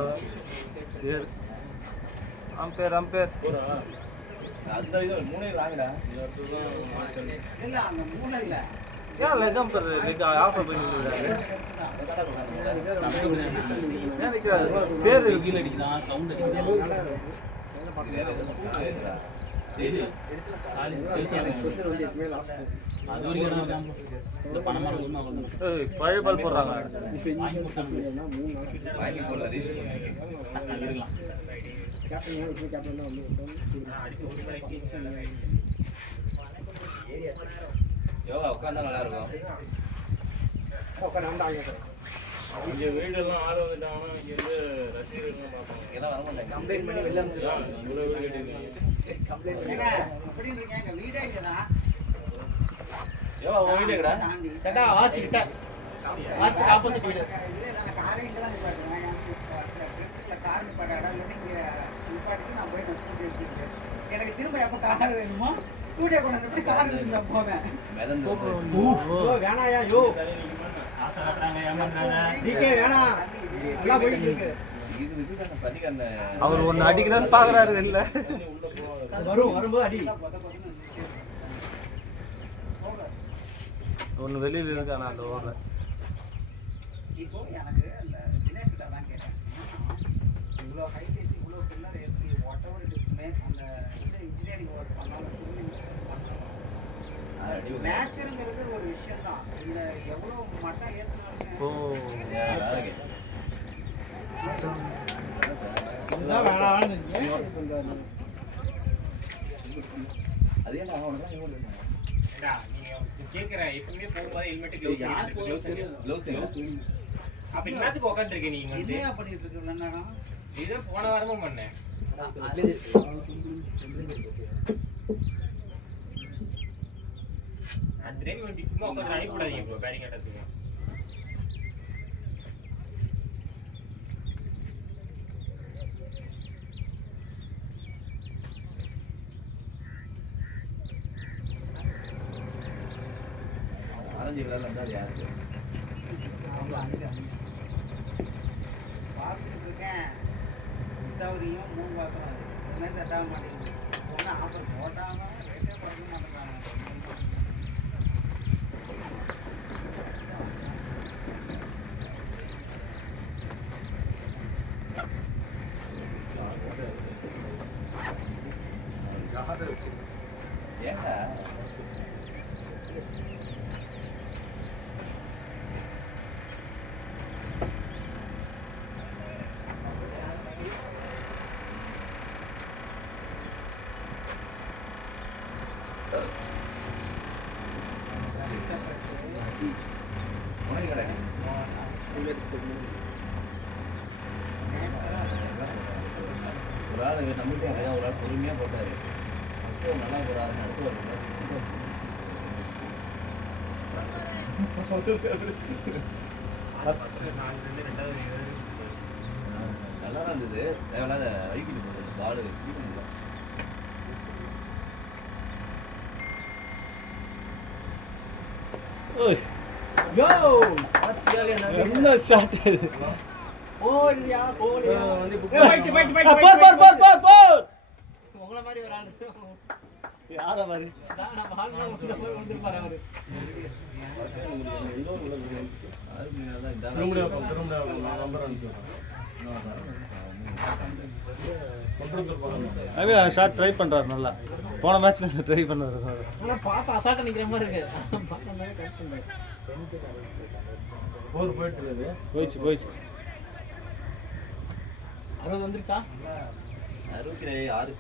அம்பேர் அந்த இது மூணே வாங்கடா. இல்ல அந்த மூணு இல்ல ஏன் லெக் அம்பேர் லெக் ஆஃபர் பண்ணி விடுறாரு? ஏன் நிக்கிறாரு? சேர் கீழ அடிக்குதான், சவுண்ட் அடிக்குது. அது வரைக்கும் இருக்காங்க. இந்த பணமா ஒண்ணா வந்து பழைய பால் போடுறாங்க. வாங்கி போட்டாங்க. வாங்கி போடல ரீஸ் இருக்கலாம். யோகா உட்காந்தா நல்லா இருக்கும். இங்கே வீடெல்லாம் ஆள் வந்துட்டாங்கன்னா இங்கேருந்து ரசிகர்கள் பார்ப்பாங்க. இதெல்லாம் வர மாட்டாங்க. கம்ப்ளைண்ட் பண்ணி வெளில அனுப்பிச்சிடுவாங்க. இவ்வளோ வீடு கட்டிருக்கீங்க. கம்ப்ளைண்ட் பண்ணி அப்படின்னு இருக்கேன். வீடே இங்கதான் யோகா உன் வீடு எங்கடா? செட்டா ஆச்சு கிட்ட ஆச்சு ஆப்போசிட் வீடு. எனக்கு திரும்ப எப்ப கார் வேணுமோ ஸ்டூடியோ கொண்டு வந்து கார் எடுத்து போவேன். மிதந்து வேணாயா யோ ஆசை காட்டுறாங்க, ஏமாத்துறாங்க. டிகே வேணாம். நல்லா போயிட்டு இருக்கு. இதுக்கான பதிக்கான அவர் ஒன்னு அடிக்கிறான்னு பாக்குறாரு வெளில. வரும்போது அடி ஒன்று வெளியில் இருக்கு ஆனால் அந்த ஓரில் இப்போ எனக்கு அந்த தினேஷ் கிட்ட தான் கேட்டேன், இவ்வளோ ஹைட் வச்சு இவ்வளோ பில்லர் ஏற்றி whatever it is make அந்த இது இன்ஜினியரிங் ஒர்க் பண்ணாலும் சிவில் மேட்சுங்கிறது ஒரு விஷயம் தான். இதில் எவ்வளோ மட்டம் ஏற்றினாலுமே ஓ அது ஏன்டா அவனுக்கு தான் இவனுக்கு நீங்க கேட்குற எப்பவுமே போகும்போது ஹெல்மெட்டு யார் க்ளவுஸ் அப்போ என்னத்துக்கு உட்காந்துருக்கீங்க நீங்கள் வந்து என்னையா பண்ணிட்டு இருக்கு வேணாம் இதே போன வாரமும் பண்ணேன். அந்த டைம் வந்து சும்மா உட்காந்து அனுப்பிவிடாதீங்க இப்போ பேட்டிங் ஆட்டத்துக்கு. ஆரஞ்சு கலர்ல இருந்தா அது யாருக்கு பார்த்துட்டு இருக்கேன். மிஸ்ஸாவதியும் 3 பார்க்குறோம், ஒன்றே செட் ஆக மாட்டேங்குது. ஒன்று ஆஃபர் போட்டாங்க ரேட்டே குறைக்க மாட்டேங்கிறாங்க. யாரை வச்சு ஏன்டா உனக்கு கிடையாது ஒரு ஆள் நம்மகிட்டே நிறையா ஒரு ஆள் பொறுமையாக போட்டார் ஃபஸ்ட்டு நல்லா ஒரு ஆள் நடத்து நல்லா தான் இருந்தது தேவையில்லாத வைக்கிட்டு போகுது பால் என்ன ஷாட் இது ஓடியா ஓடியா வந்து உங்களை மாதிரி ஒரு ஆள் யாரை மாதிரி நான் பால்ல வந்துருப்பாரு அவரு. ஷாட் ட்ரை பண்ணுறாரு நல்லா. போன மேட்ச்சில் ட்ரை பண்ணாரு. ஆனா பார்த்து அசால்ட்டா நிக்கிற மாதிரி இருக்கு. பார்த்த மாதிரி கட் பண்றேன். போயிடுச்சு 60 வந்துருச்சா? 66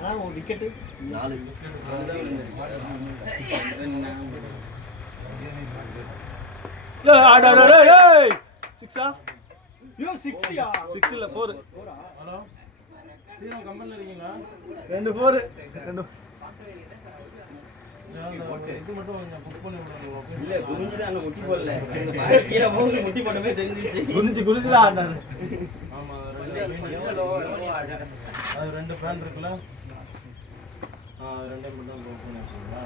ஆனா ஒரு விக்கெட் 4 சிக்ஸா? யோ 60யா? 6 இல்லை 4. ஹலோ சீரம் கம்பெனியில் இருக்கீங்களா? 2 4 2 இது மட்டும் கொஞ்சம் புக் பண்ணி விடுங்க. இல்ல குனிஞ்சு தான் அங்க முட்டி போடல கீழே போகுது முட்டி போடவே தெரிஞ்சிச்சு குனிஞ்சு தான் ஆடினாரு. ஆமாம் அது 2 ஃபேன் இருக்குல்ல, அது 2 மட்டும் புக் பண்ணி வச்சுருங்களா?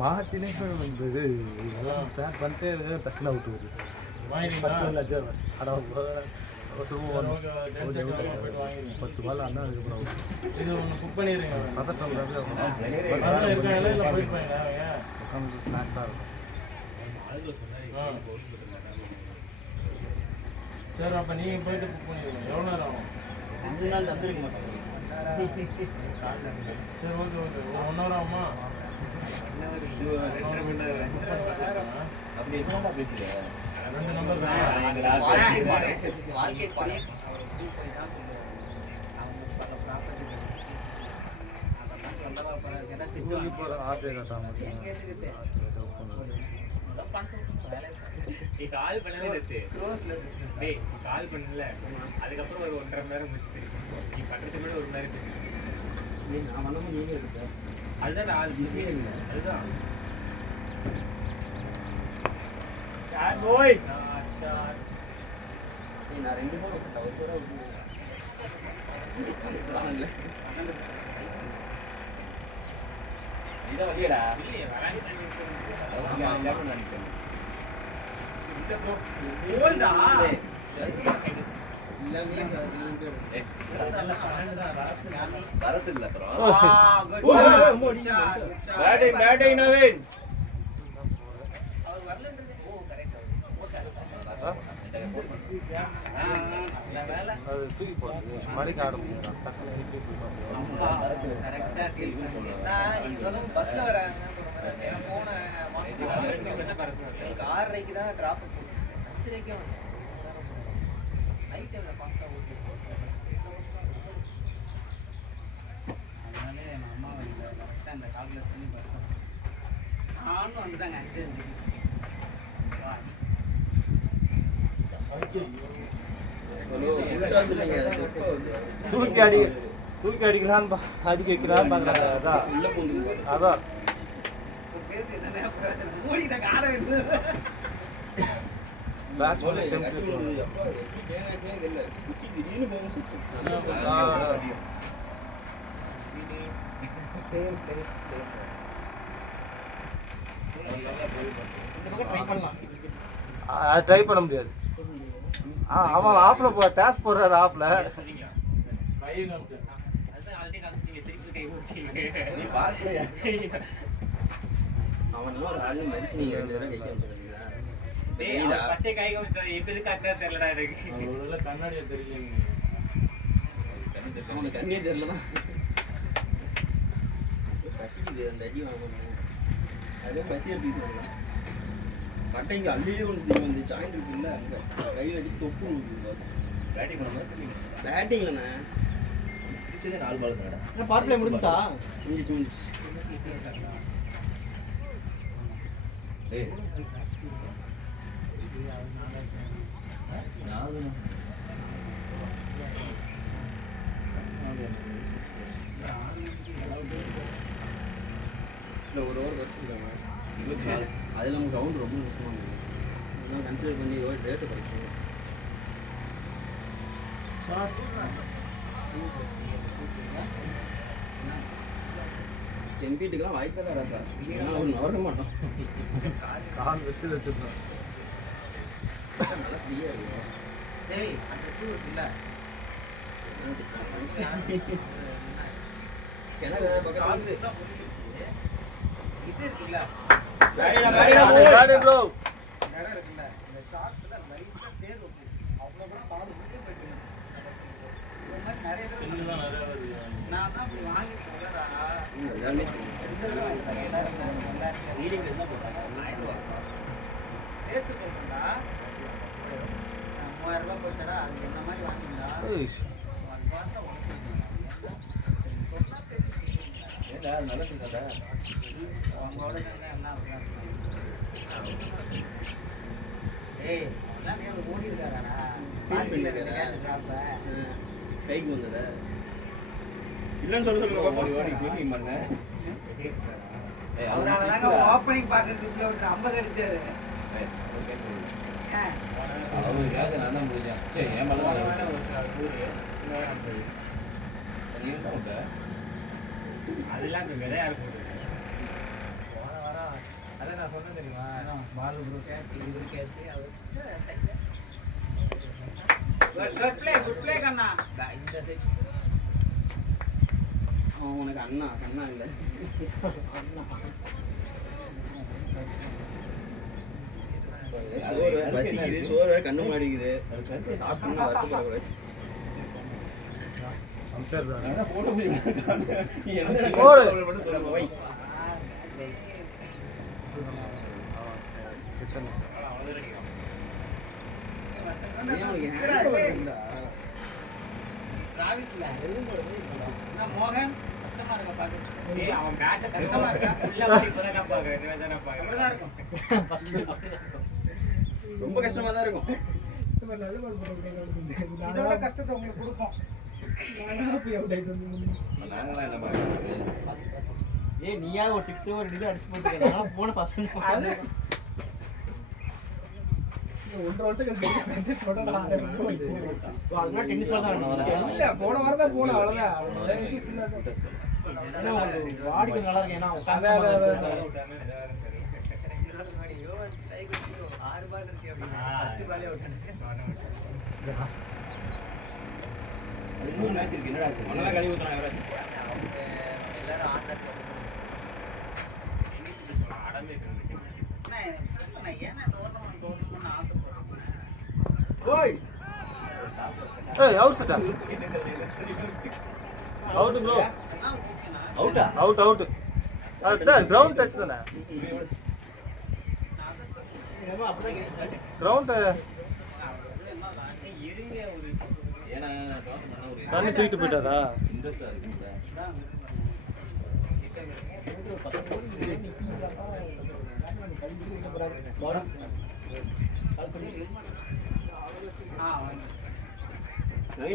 மார்டினே வந்து பேன் பண்ணிட்டே இருக்க டக்குனு அவுட் வருது. ஃபர்ஸ்ட் ஒன் அஜர் அடா சும்மா 10 பால் அண்ணா அதுக்கப்புறம் அவுட். இது ஒன்று புக் பண்ணிடுறீங்க. பதட்டம் அதில் இருக்காங்களா இல்லை போயிருப்பாங்க? ஸ்நாக்ஸாக இருக்கும். சரி அப்போ நீங்கள் போயிட்டு புக் பண்ணிடுங்க. எவ்வளோ நேரம் ஆகும்? 5 நாள் தந்துருக்க மாட்டாங்க. சரி ஓகே ஒரு 1 hour ஆகுமா? அப்படி என்னடா பேசுற? 2 நம்பர் வாழ்க்கை பழைய தான் சொல்லுவாங்க. அவங்க பல ப்ராப்பர்ட்டிஸ் அதெல்லாம் சொல்லவா போறாரு. ஏன்னா திட்டுவாங்க. போகிற ஆசையை காட்டாம நீ கால் பண்ணவே செத்து டேய் கால் பண்ணல, அதுக்கப்புறம் ஒரு 1.5 மணி நேரம் முடிச்சு நீ பக்கத்து கூட 1 மணி நேரம் பேசி நான் வந்தப்போ நீங்க எடுத்த அதுதான் நான் அதுதான் ஓய் நான் 2 போட போட்டேன் ஒரு பேரா இதான் வழியடா இல்லையே வராது ஓல்டா வரது இல்ல அப்புறம் பேட்டிங் நவீன் அது தூக்கி போடுறது மணிக்கு ஆட முடியும் அதனால என் அம்மா வந்து கரெக்டாக அந்த கால்குலேட் பண்ணி பஸ் நானும் வந்துட்டாங்க 5 தூக்கி அடிக்கலான்னு அடிக்க வைக்கலான்னு பார்க்குறாங்க அதான் அதான் பேசி என்ன மூடிக்கிட்ட காட வேண்டியது ட்ரை பண்ண முடியாது. அவன் ஆஃப்ல போ டேஸ் போடுறாரு ஆஃப்ல. அவன் ஒரு ஆளு மரிச்சு நீங்க 2 தடவை கை காமிச்சிருக்கீங்களா? கண்ணாடியா தெரியல அவனுக்கு கண்ணே தெரியலதான் பசிக்குது அந்த அடி வாங்கணும் அதே பசி எடுத்துக்கிட்டு கட்டைக்கு அள்ளியே ஒன்று வந்து ஜாயிண்ட் இருக்குல்ல அந்த கையில் அடிச்சு தொப்பு பேட்டிங் பண்ண மாதிரி பேட்டிங்லண்ணே பிடிச்சதே 4 பால் தானடா பார்ட் பிளே முடிஞ்சா முடிஞ்சிச்சு ஏய் இல்லை ஒரு ஓவர் வச்சுருக்காங்க 24 அதில் நமக்கு ரவுண்ட் ரொம்ப முக்கியமாக இருக்குது அதெல்லாம் கன்சிடர் பண்ணி ரேட்டு கிடைக்கும் ஸ்டெம்பீட்டுக்கெல்லாம் வாய்ப்பே தான் சார் ஏன்னா அவர் நவர மாட்டோம் கால் வச்சிருந்தோம் நல்லா ஃப்ரீயாக இருக்கும் டேய் அந்த ஷூ இருக்குல்ல இது இருக்குல்ல ப்ரோ இடம் இருக்குல்ல இந்த ஷார்ட்ஸ்ல லைட்டா சேர் இருக்கு அவ்வளவுதான் பால் விட்டு போயிட்டு இந்த மாதிரி நிறைய தடவை நான் தான் அப்படி வாங்கிட்டு வரலடா எல்லாருமே ரீடிங் தான் போட்டாங்க 1000 ரூபாய் சேர்த்து சொல்றேன்டா 3000 ரூபாய் போச்சடா அது என்ன மாதிரி வாங்கினா ஏடா நல்லா இருக்குடா அவங்களோட என்ன ஏய் எல்லாம் நீ ஓடி இருக்காடா கைக்கு வந்ததா இல்லைன்னு சொல்லுங்க ஓடி ஃபீலிங் பண்ண ஓப்பனிங் பார்ட்னர்ஷிப்ல ஒரு 50 அடிச்சாரு அவருக்காக நான் தான் முடிஞ்சேன் சரி ஏன் மேலே அதெல்லாம் விளையா இருக்கும் அதான் நான் சொன்னேன் தெரியுமா பால் ப்ரோ கேட்ச் இது கேட்ச் குட் ப்ளே கண்ணா இந்த சைடு அவன் உனக்கு அண்ணா இல்லை சோறு பசிக்குது சோறு கண்ணு மாடிக்குது சாப்பிட்டோம்னா வருத்தப்படக்கூடாது மோகன் கஷ்டமா இருக்க பாக்க அவன் பேட்ட கஷ்டமா இருக்கா அப்படிதான் இருக்கும் ரொம்ப கஷ்டமா தான் இருக்கும் இதோட கஷ்டத்தை உங்களுக்கு கொடுப்போம் நாங்களாம் என்ன பண்ணுறது ஏய் நீயா ஒரு 6 ஓவர் இது அடிச்சு போட்டுக்கறா போன ஃபர்ஸ்ட் 1.5 வருஷத்துக்கு தொடரா அதனால டென்னிஸ் பால் தான் இல்ல போன வாரம் தான் போன அவ்வளவுதான் வாடிக்கு நல்லா இருக்கு ஏன்னா உட்கார்ந்து அது இன்னும் மேட்ச் இருக்கு என்னடா மண்ணெல்லாம் கழுவி ஊத்துறான் யாராச்சும் ஏய் அவுட் சட்டா அவுட் ப்ரோ அவுட்டா அவுட் அவுட் அதான் கிரவுண்ட் டச் தானே கிரவுண்ட் ஏன்னா தண்ணி தூக்கிட்டு போயிட்டாரா இன்ட்ரெஸ்டா இருக்கு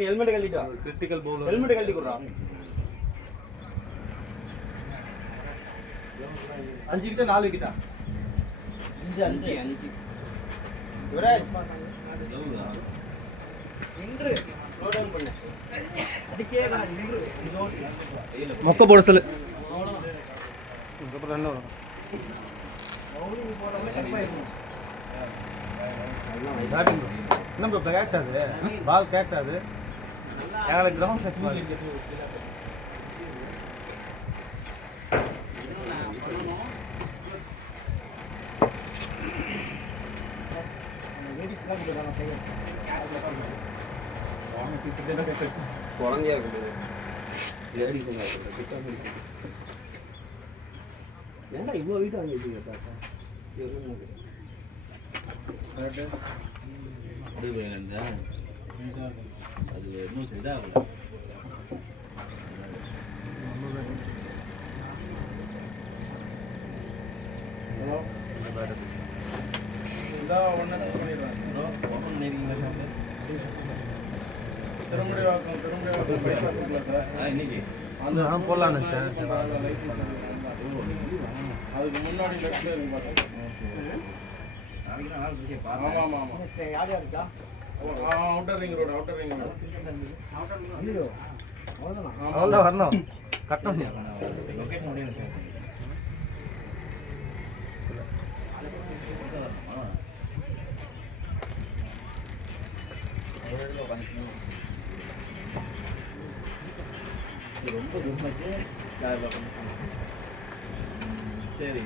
ஹெல்மெட் கழட்டிட்டா கிரிட்டிக்கல் பவுலர் ஹெல்மெட் கழட்டி கொடுறா 5 விக்கெட் 4 விக்கெட்டா 5 யுவராஜ் இன்று ஸ்லோ டவுன் பண்ணு அடிக்கே நான் இன்று மொக்க போட சொல்லு அப்புறம் என்ன வரும் பவுலிங் போடாம கட் ஆயிடும் பேட்டிங் என்ன ப்ரோ கேட்ச் ஆகுது பால் கேட்ச் ஆகுது எங்களுக்கு கிரவுண்ட் டச் மாதிரி குழந்தையா இருக்குது ஏடி ஏன்டா இவ்வளோ வீட்டு வாங்கி வச்சுக்கிட்டா அது இன்னும் இதாகல இதான் ஒன்று பண்ணிடுறேன் திருமுடி வாக்கம் பைசா கொடுக்கல இன்னைக்கு நான் போடலான்னு நினச்சேன் அதுக்கு முன்னாடி லெஃப்ட்ல இருக்கு பாருங்க. நாளைக்கு தான் நாள் இருக்கே ஆமா ஆமா ஆமா யார் இருக்கா அவுட்டர் ரிங் ரோடு அவ்வளோதான் வரணும் கட்டணும் லொகேஷன் முடியும் ரொம்ப தூரமாச்சு சரி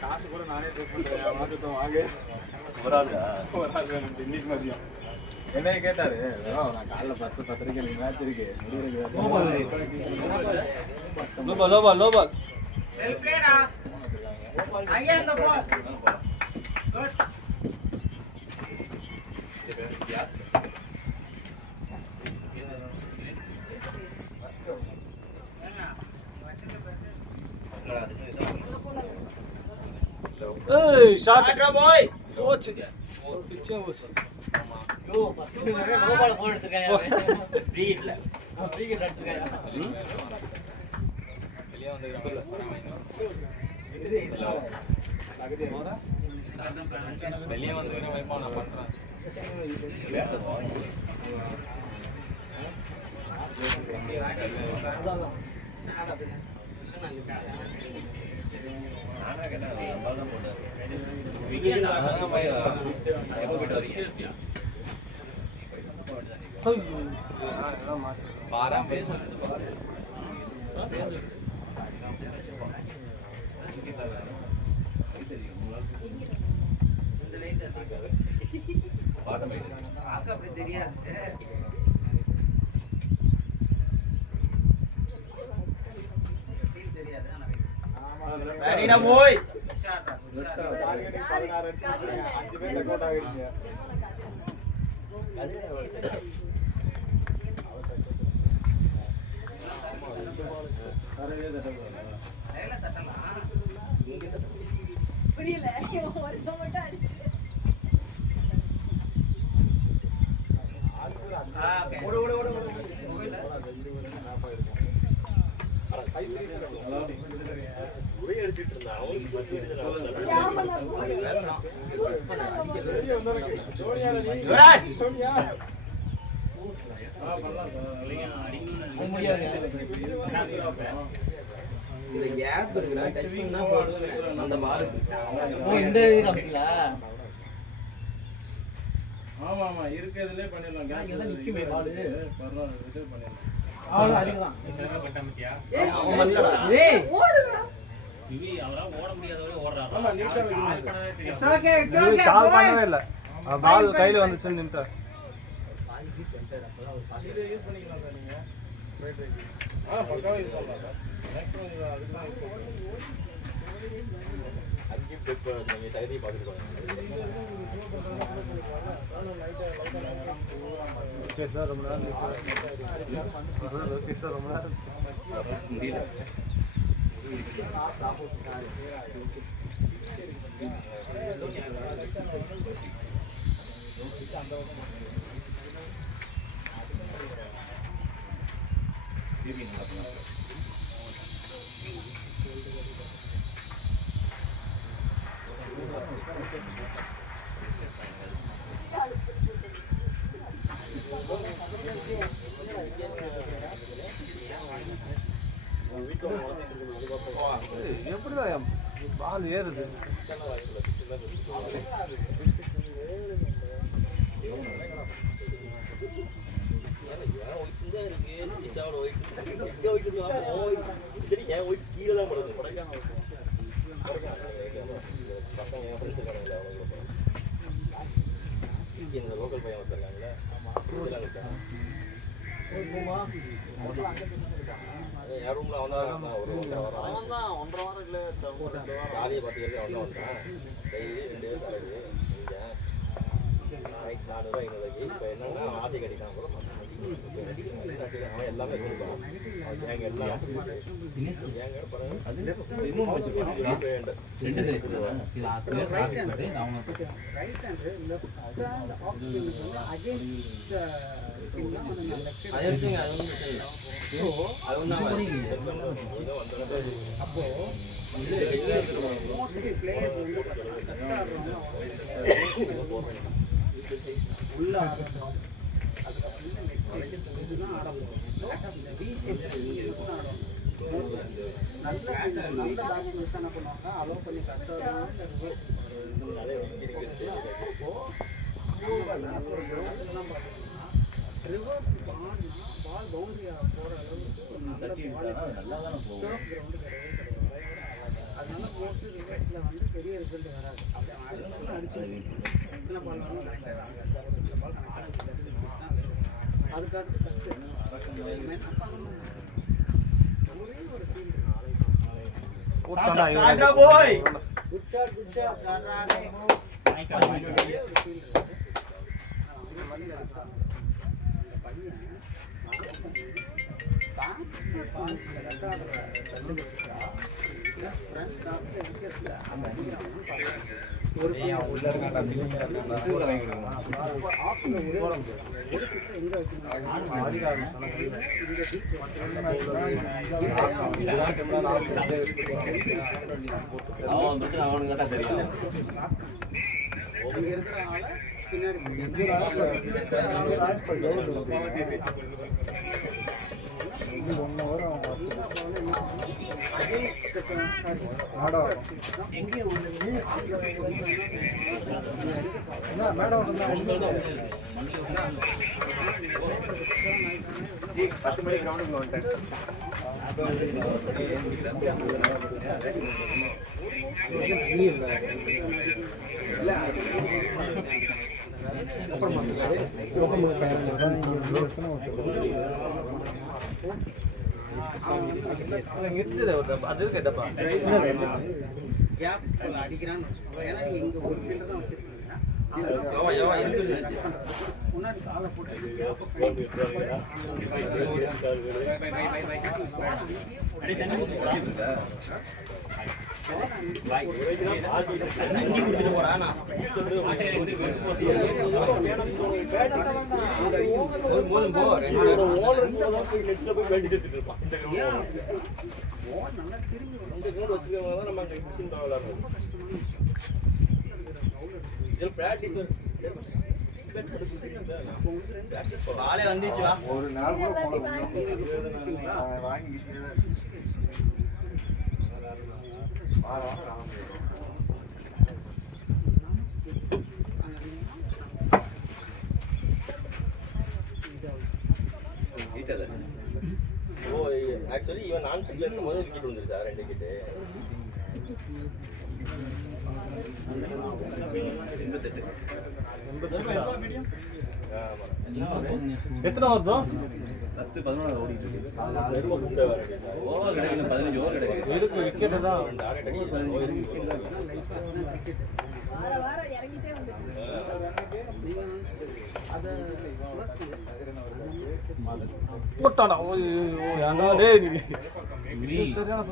காசு கூட நானே வாங்க ஒரு ஆளா இன்னைக்கு மதியம் என்னைய கேட்டாரு நான் காலைல 10:30 எனக்கு மேட்ச் இருக்கு லோபால் லோபால் வெல் பிளேடா ஐயா அந்த பால் குட் ஏய் ஷாட் பாய் போச்சு பிச்சே போச்சு யோ ஃபர்ஸ்ட் நிறைய நோ பால் போட்டு எடுத்துக்கங்க ஃப்ரீ ஹிட்ல ஃப்ரீ ஹிட் எடுத்துக்கங்க வெளிய வந்து வெளியே வந்து வைப்பா நான் பண்றேன் நானா கேட்டேன் நம்ம தான் போட்டாரு விக்கெட் ஆனா போய் எப்போ போயிட்டு வரீங்க பாரா பேசுறது பாட்டம் அப்படி தெரியாது ரெடிடா போய் 5 பேர் கோட் ஆகிருக்கீங்க புரியல இவன் ஒருத்தன் மட்டும் அடிச்சு சியாமலா போடு. இந்த கேப் இருக்குடா டச் பண்ணா போடுது அந்த பாலுக்கு இந்த இது காமிச்சீங்களா? ஆமா ஆமா இருக்கிறதுலே பண்ணிடலாம் கேஸ் இங்கதான் நிக்குமே பாலு. பரவாயில்ல இது பண்ணிடலாம் அவ்வளோ அதிகம் அவன் பண்ணலடா ஏய் ஓடுடா. அவரால் ஓட முடியாதவரை ஓடுறாங்க. ஆமா நீட்டா வைக்கணும் It's okay, it's இது okay, கால் boys. பண்ணவே இல்லை பால் கையில் வந்துச்சுன்னு நின்ட்டார். இதை யூஸ் பண்ணிக்கலாம் சார் நீங்க ரைட் ரைட் பக்காவா யூஸ் பண்ணலாம் சார் மேக்ஸிமம் இது அதுக்கு தான் யூஸ் பண்ணுவோம் அதுக்கு பெட் நீங்க சைதை பார்த்துட்டு ஓகே சார் ரொம்ப நேரம் ஓகே சார் ரொம்ப நேரம் எப்படிதான் பால் ஏறுது லோக்கல் பையன் வச்சிருக்காங்களே என் ரூம்ல அவன் தான் ஒரு ஒன்றரை வாரம் இல்லை காலையை பார்த்துக்கிறது அவன் தான் வந்தான் டெய்லி 2 பேர் தலைக்கு நைட் 400 500 இப்போ என்னன்னா ஆசை கட்டிட்டான் கூட அவன் எல்லாமே கொடுப்பான் எங்க எல்லாம் எங்க பாருங்க இன்னும் Right hand, left hand, off spin வந்து against the spin தான் வந்து நான் left side. அது எடுத்துங்க அது ஒன்றும் பிரச்சனை இல்லை அது ஒன்றும் அப்போ mostly players வந்து கரெக்டாக உள்ள ஆடுறோம் அதுக்கப்புறம் நெக்ஸ்ட் இதுதான் ஆட போகிறோம் இந்த வி ஷேப் ஆடுறோம் நல்ல நல்ல பேட்ஸ்மேன்ஸ் என்ன பண்ணுவாங்க அலோவ் பண்ணி கரெக்டாக ரிவர்ஸ் பால் பவுண்டரி போகிற அளவுக்கு ஒரு நல்ல டர்ஃப் கிரவுண்டு கிடையவே கிடையாது. அதனால மோஸ்ட்லி ரிவர்ஸில் வந்து பெரிய ரிசல்ட் வராது. அப்படி அடிச்சு அடிச்சு எத்தனை பால் வந்து அடிச்ச பால் அதுக்கு அடுத்து டச்சு ஒரே ஒரு ஃபீல்டு ராஜா போய் குட் ஷாட் உள்ள இருக்காண்டா அவன் பிரச்சனை அவனுக்கு கேட்டா தெரியும் இங்க இருக்கிறனால பின்னாடி மேடம் 10 மணிக்கு கிரவுண்டுக்குள்ள வந்துட்டேன் கேப் அடிக்கிறான்னு வச்சுக்கோங்க. ஏன்னா நீங்க இங்க ஒரு ஃபீல்டர் தான் வச்சிருக்கீங்க, முன்னாடி காலை போட்டு நல்லா திரும்பி ஒரு நாள் கூட வாங்கி ஆக்சுவலி இவன் நான் ஸ்டிக்ல இருக்கும் போது விக்கெட் வந்துருச்சு சார் 2 விக்கெட். எத்தனை ஓவர் ப்ரோ? 10-11 ஓடிட்டு இருக்கு. ஓவர் கிடைக்கல, 15 ஓவர் கிடைக்குது. இதுக்கு விக்கெட் தான் வார வாரம் இறங்கிட்டே வந்துருக்கு. போட்டாடா. ஓ ஏன்டா டேய் நீ சரியான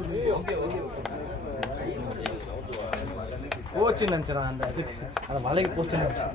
போச்சு நினச்சிடா அந்த இதுக்கு அந்த மலைக்கு போச்சு நினச்சேன்.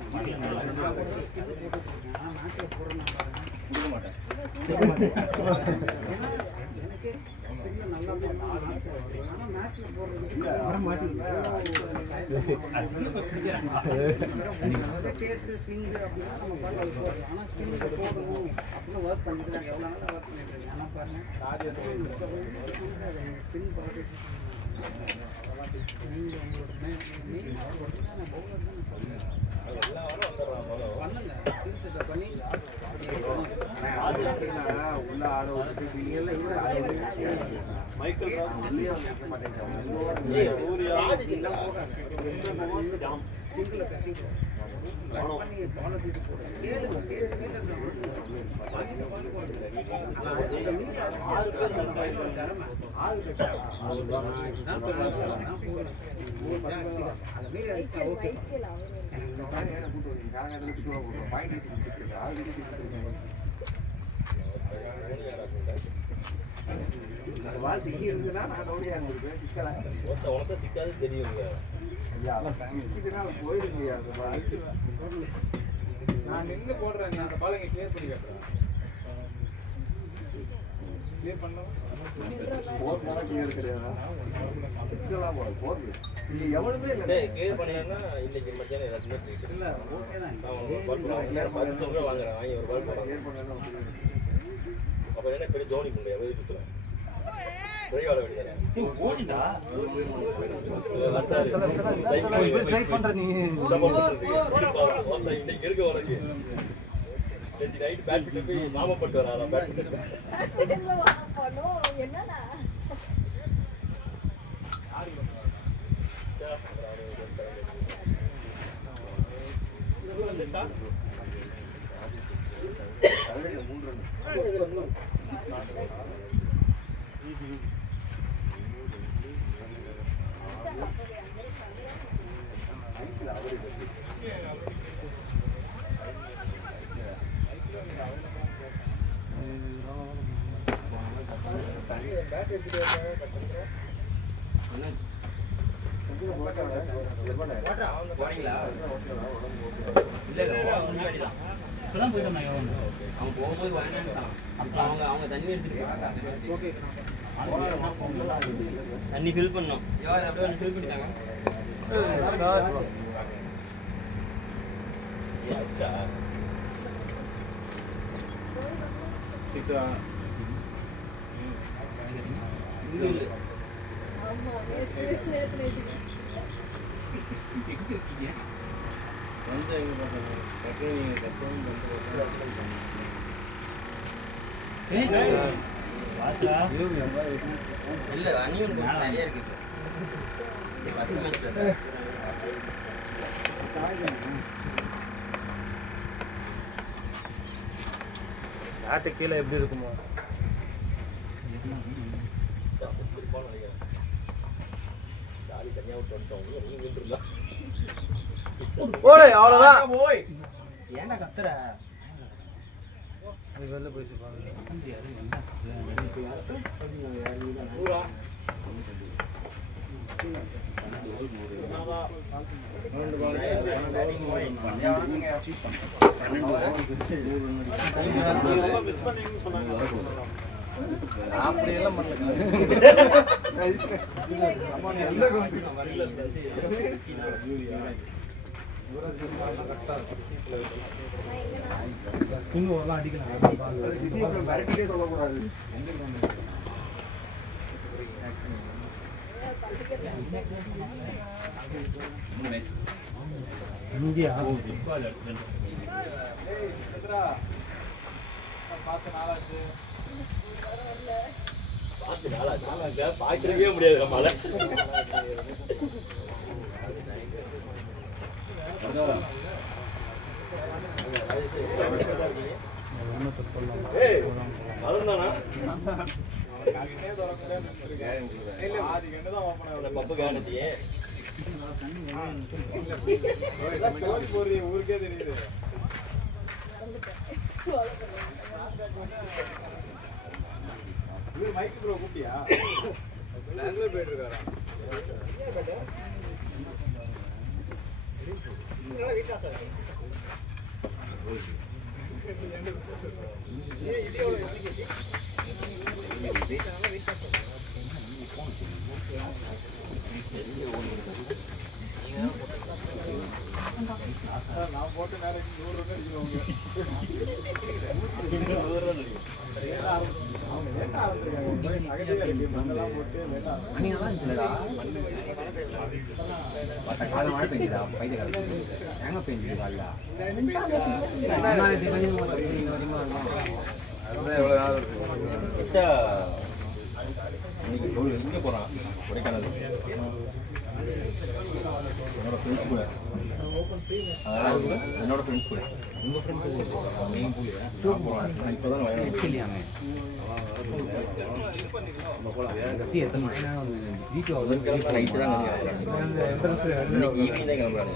சிக்காது தெரியுங்க. நான் நின்று போடுறேன், நீ அந்த பால் இங்கே கிளியர் பண்ணி காட்டுறேன். கிளியர் பண்ணோம் கிளியர் பண்ணினா இன்னைக்கு மத்தியானம் எல்லாத்தையுமே இல்லை. வாங்குறேன், வாங்கி ஒரு பால் போடுறேன். அப்போ என்ன பெரிய தோனி பண்ணுங்க எவ்வளோ சுற்றுறேன் ட்ரை பண்ற நீ இன்னைக்கு இருக்கு உனக்கு. நைட் பேட்மிண்டன் போய் மாமப்பட்டு வரா பேட்மிண்டன். என்னடா இப்பதான் போயிட்டோம். அவன் போகும்போது வரேன்ட்டான். அப்புறம் அவங்க தண்ணி எடுத்துட்டு தண்ணி ஃபில் பண்ணோம். அப்படியே ஃபில் பண்ணிட்டாங்க. ஆமா நேத்து இல்ல அணியும் நிறைய இருக்கு. நாட்டு கீழே எப்படி இருக்குமோ ஜாலி தனியாக விட்டு வந்துட்டோம். நீ விட்டுருலாம். ஓடு அவ்வளோதான். ஏன்டா கத்துற? வெளில போயிச்சு பாருங்க. அப்படியெல்லாம் இன்னும் அடிக்கலாம். சொல்லக்கூடாது. இந்தியா பாய்ச்சிருக்கவே முடியாது நம்மளால. பப்பு கேரண்டியே ஊருக்கே தெரியுது. மைக்கு ப்ரோ கூப்பிட்டியா? பெங்களூர் போயிட்டு இருக்காரா? நான் போட்டு நேரம் 100 ரூபாய் அடிக்கிறவங்க. இங்கே போகிறான் கொடைக்கானல் என்னோட ஃப்ரெண்ட்ஸ் கூட உங்கள் ஃப்ரெண்ட்ஸ் நீங்கள் போகலையா? இப்போ தான் நைட்டு தான் ஈவினிங் தான் கிளம்புறாங்க.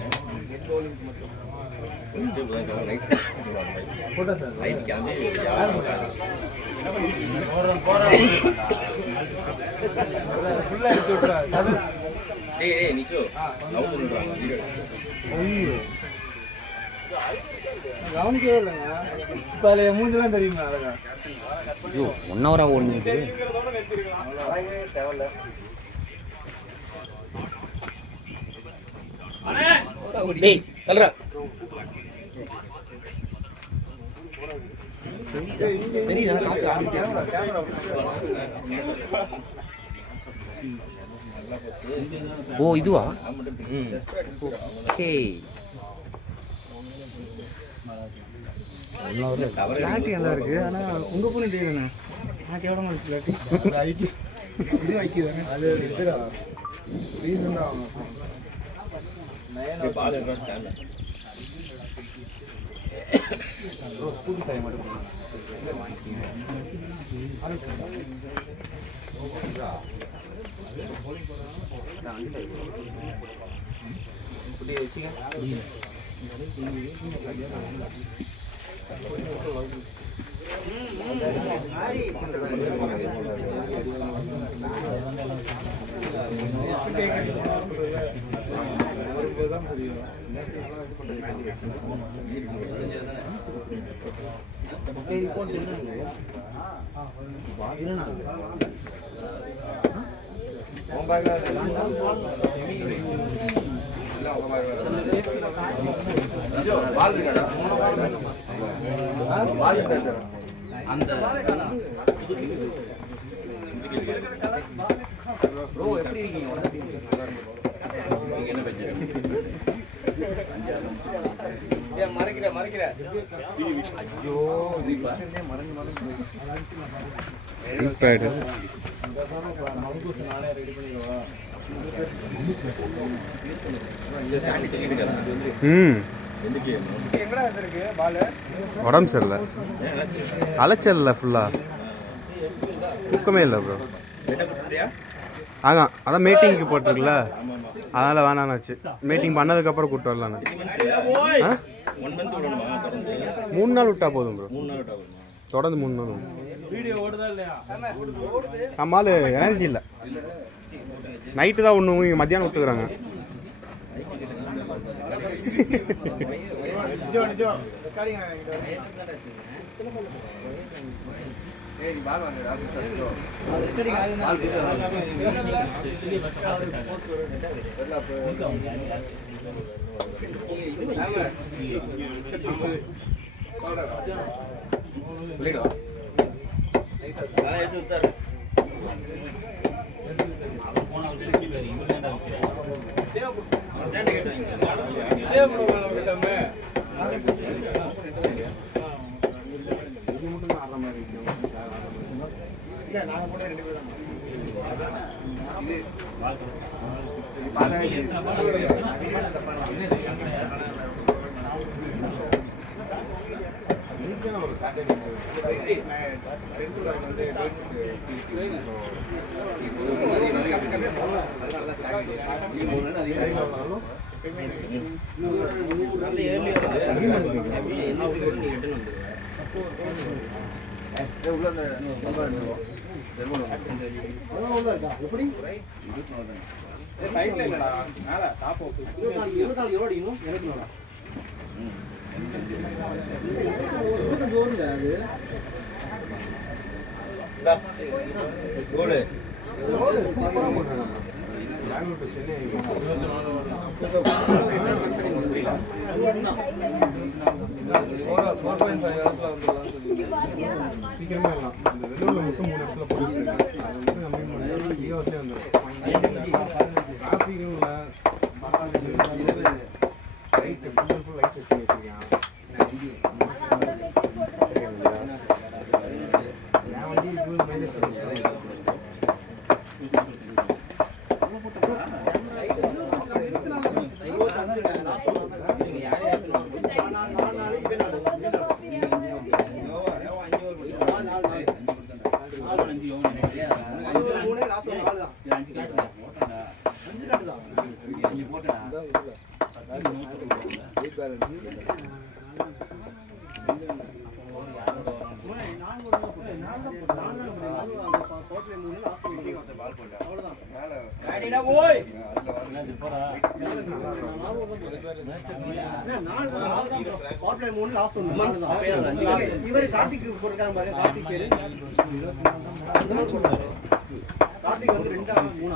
நைட் கிளம்பி ஏய் நிக்கோ நவுத்து விடுறாங்க. கவனிக்கவே இல்லைங்க. இப்போ அதில் மூஞ்சிலாம் தெரியுமா? அழகா 1 hour ஓடுது. தேவையில்ல. டேய் கல்றா. தெரியுதா காத்து? ஓ இதுவா? ஓகே. கிளாரிட்டி நல்லா இருக்கு. ஆனால் உங்கள் பொண்ணு தெரியலண்ணா. நான் கேவலமாக இருந்துச்சு கிளாரிட்டி. ஐடி இது வைக்குதானே அது இதுடா ரீசன் தான் பால் எடுத்து புது டைம் மட்டும் ப்ரோ எப்படி இருக்கீங்க? மறைக்கிற ஐயோ மறந்து உடம்பு சரியில்லை, அலைச்சல் இல்லை, ஃபுல்லாக தூக்கமே இல்லை ப்ரோ. அதான் மீட்டிங்க்கு போட்டிருக்குல்ல, அதனால் வேணான்னாச்சு. மீட்டிங் பண்ணதுக்கப்புறம் கூப்பிட்டு வரலான்னு. 3 நாள் விட்டா போதும் ப்ரோ. தொடர்ந்து 3 நாள் வரும். வீடியோ ஓடுதா இல்லையா? நம்மால் எனர்ஜி இல்லை. நைட்டு தான் ஒன்று மத்தியானம் விட்டுக்கிறாங்க. இவர் கார்த்திக் போட்டிருக்காங்க பாருங்க. கார்த்திக் பேரு கார்த்திக் வந்து 2 3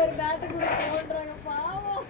ஒரு பேட் கூட போடுறாங்க பாவம்.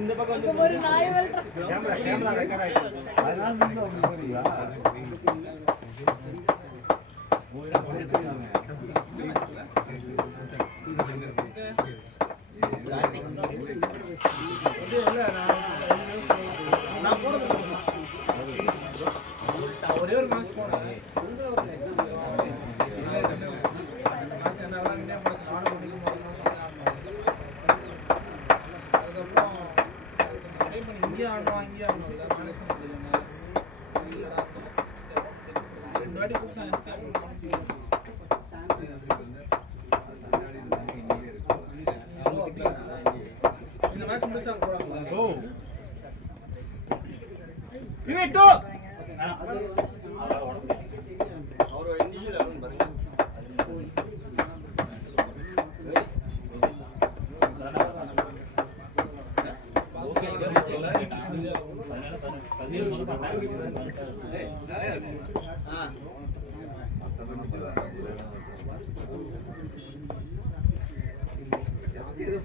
இந்த பக்கம் வந்து ஒரு நாய் வரட்டும். கேமரா ரெக்கார்ட் ஆயிடுச்சு அதனால நீங்க அப்படி போறீங்களா ஒரே ஒரு மேட்ச் போனேன். இங்கே ஆடுவோம் இங்கே ஆடணும் இல்லை மேனேஜ்மெண்ட் இல்லைடா 2 வாட்டி குடிச்சா இந்த மேட்ச் முடிச்சா போறாங்க. ஓ பிவிட்டு அவரோட இண்டிவிஜுவல் அருண் பாருங்க.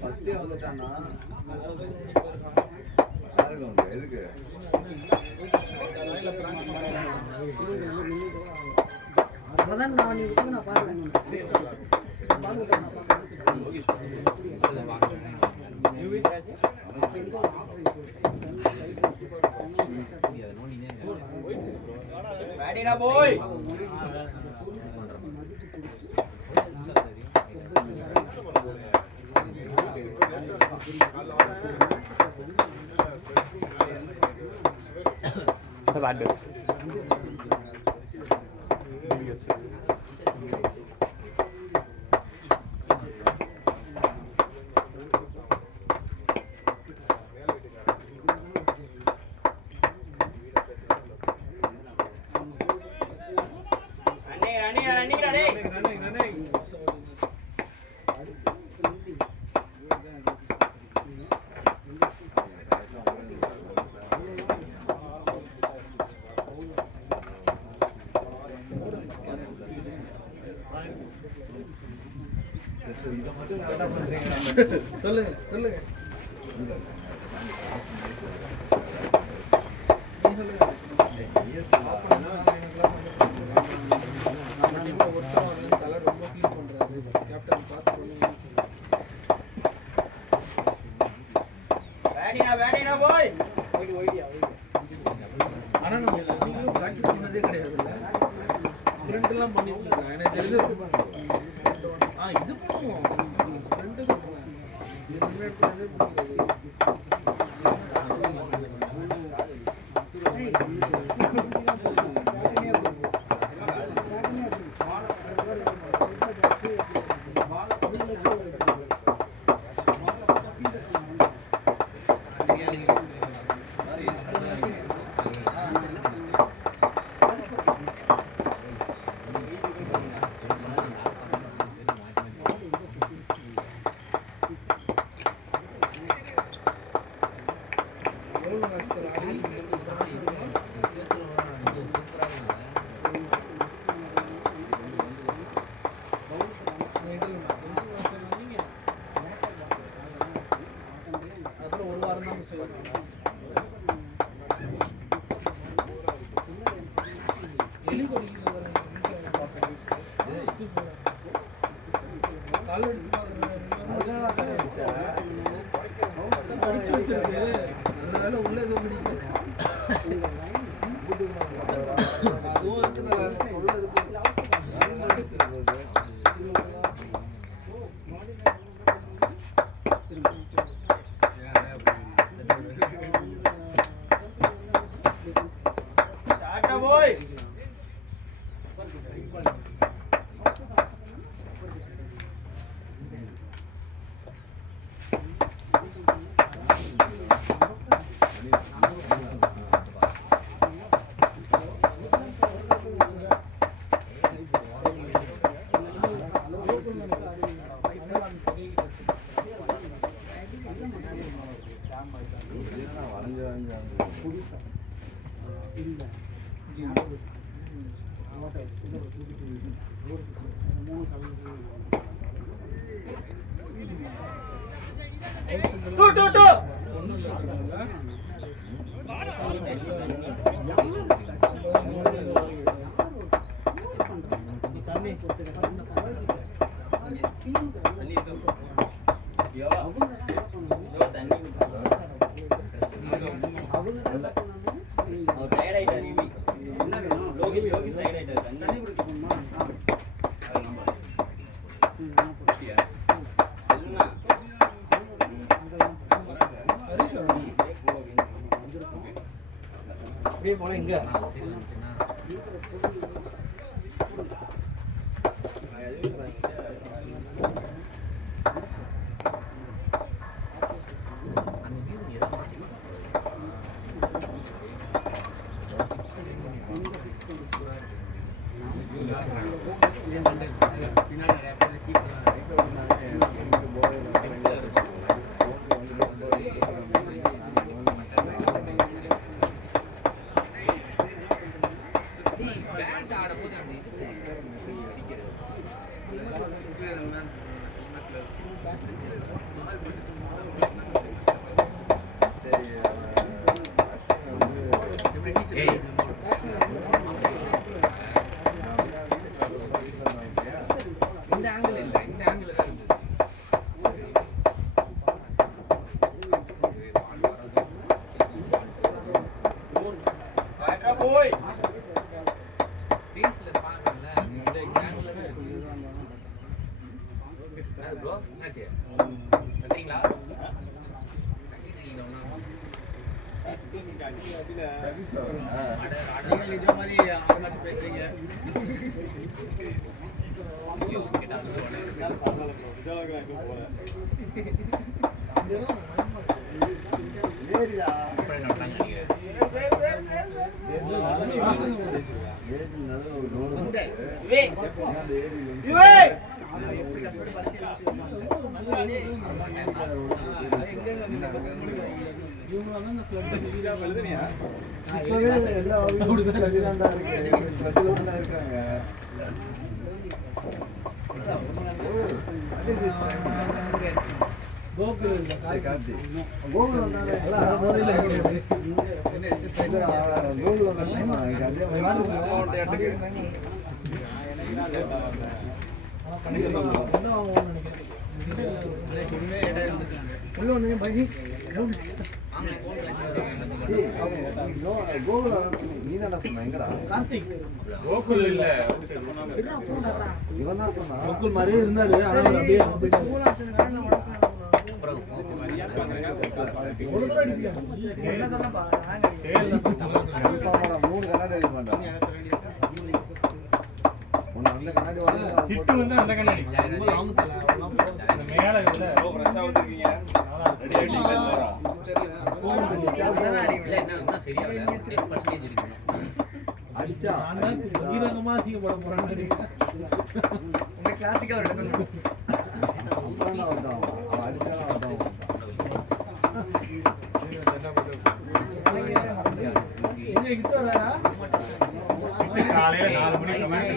ஃபர்ஸ்டே வந்துட்டானா எதுக்கு அப்பதான் நான் இதுக்கு நான் பாருங்க Ready boy. Ada. சொல்லுங்க சொல்லுங்க ஆனா நம்ம எல்லாரும் பிராக்டிஸ் பண்ணதே கிடையாதுல்ல. ஃப்ரெண்ட் எல்லாம் பண்ணிட்டு இருக்காங்க. எனக்கு தெரிஞ்சு இது பண்ணுவோம். ஃப்ரெண்ட் இது நம்ம இடத்துல பண்ணுறது. அப்படியே போல இங்க கோகுல் இல்ல இவன் தான் சொன்னா கோகுல் மாதிரியே இருந்தாரு ஆனா அப்படியே மூணு கண்ணாடி அடிக்க மாட்டான் அந்த கண்ணாடி ஹிட் வந்து அந்த கண்ணாடி மேல இல்ல அடிச்சா வீரகமா சீக்கப்பட போறாங்க கிளாசிக்கா ஒரு காலையில 4 மணிக்கு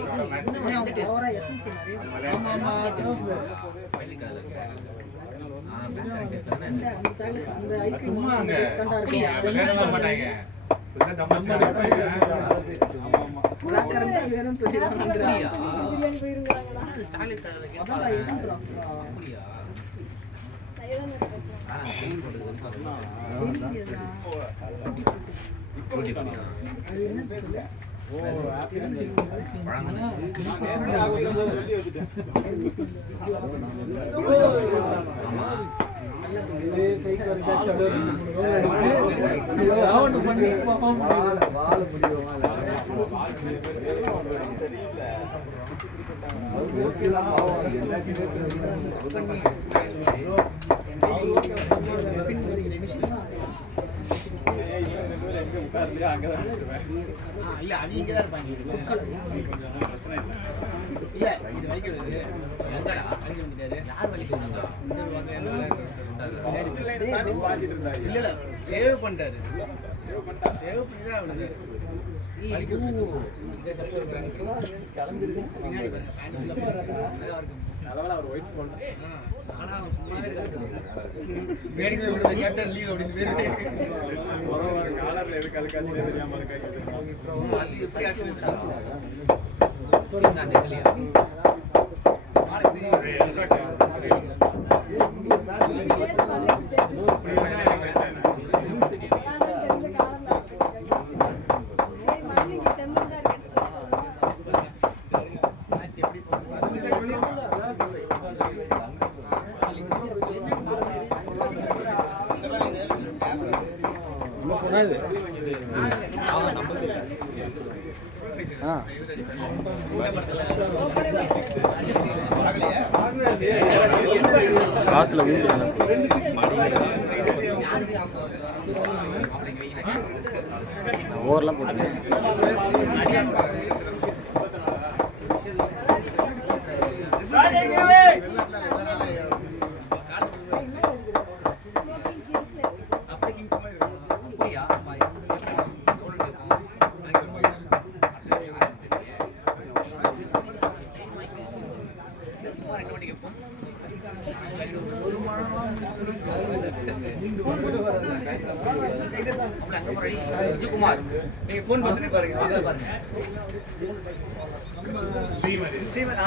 சேவ் பண்ணிட்டாரு சேவ் பண்ணி தான் காத்துல வீடு ஓவர்லாம் போட்டு விஜயகுமார் நீங்க போன் பார்த்துட்டு பாருங்க ஸ்ரீமன்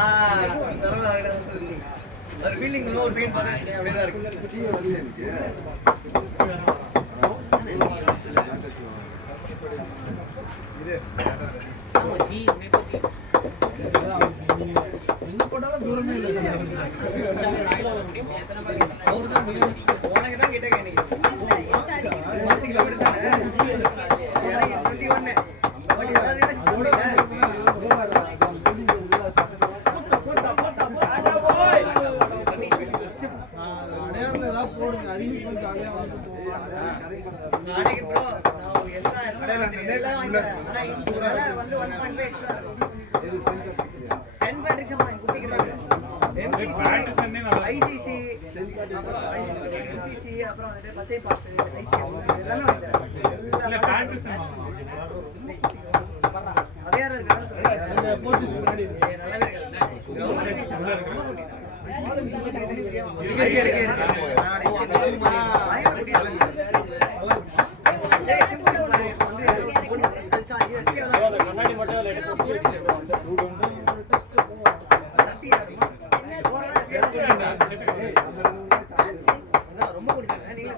அது ஃபீலிங் ஒரு ஃபீல் பார்த்தா அப்படியே தான் இருக்கு. உனக்கு தான் கிட்ட இன்னைக்கு 10 கிலோமீட்டர் தானே 21 பட் ஏதாவது நாளைக்கு ப்ரோ நான் எல்லாம் வந்து 1.5 எக்ஸ்ட்ரா சென்ட் பேட்ரிக் சம்பளம் குட்டிக்கிறாங்க MCC ICC MCC அப்புறம் வந்து பச்சை பாஸ் ICC எல்லாமே வாங்கிட்டேன் அதே யாரா இருக்கான்னு சொல்லுங்க நல்லாவே ரொம்ப பிடிச்சாங்க நீங்களே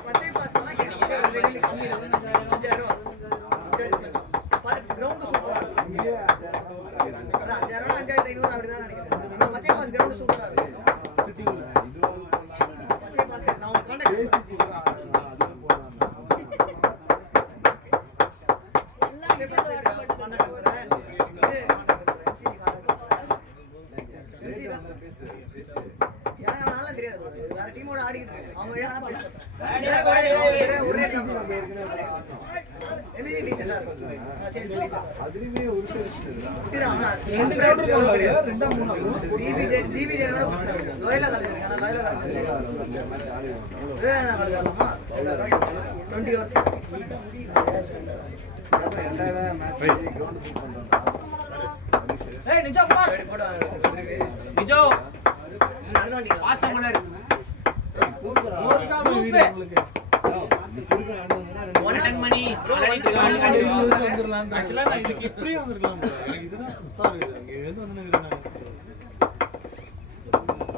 பச்சை பாஸ் கம்மி கிரவுண்டு சூப்பரா அதான் 5000 5500 அப்படிதான் நினைக்கிறேன். பச்சை பாஸ் கிரவுண்டு சூப்பரா இருக்கு. பச்சை பாஸ் நான் உங்களுக்கு கான்டாக்ட் டீமோட ஆடிக்கிட்டு இருக்கு. அவங்க ஏன்னா பேசுறாங்க ஒரே என்ன டீசெண்டா இருக்கு. சேஞ்ச் அதுலயே ஒரு டிவிஜேனோட புடிச்சாங்க. லோயலா காலேஜ் இருக்கு. நான் லோயலா காலேஜ் 20 இயர்ஸ் ஏய் நிஜா குமார் நிஜோ நடந்து வந்தீங்க வாசமலர் மணி ஆக்சுவலா நான் இதுக்கு இப்படியே வந்திருக்கலாம். எனக்கு இதுதான் சுத்தா இருக்குது. அங்க எது வந்து நிக்கிறேன்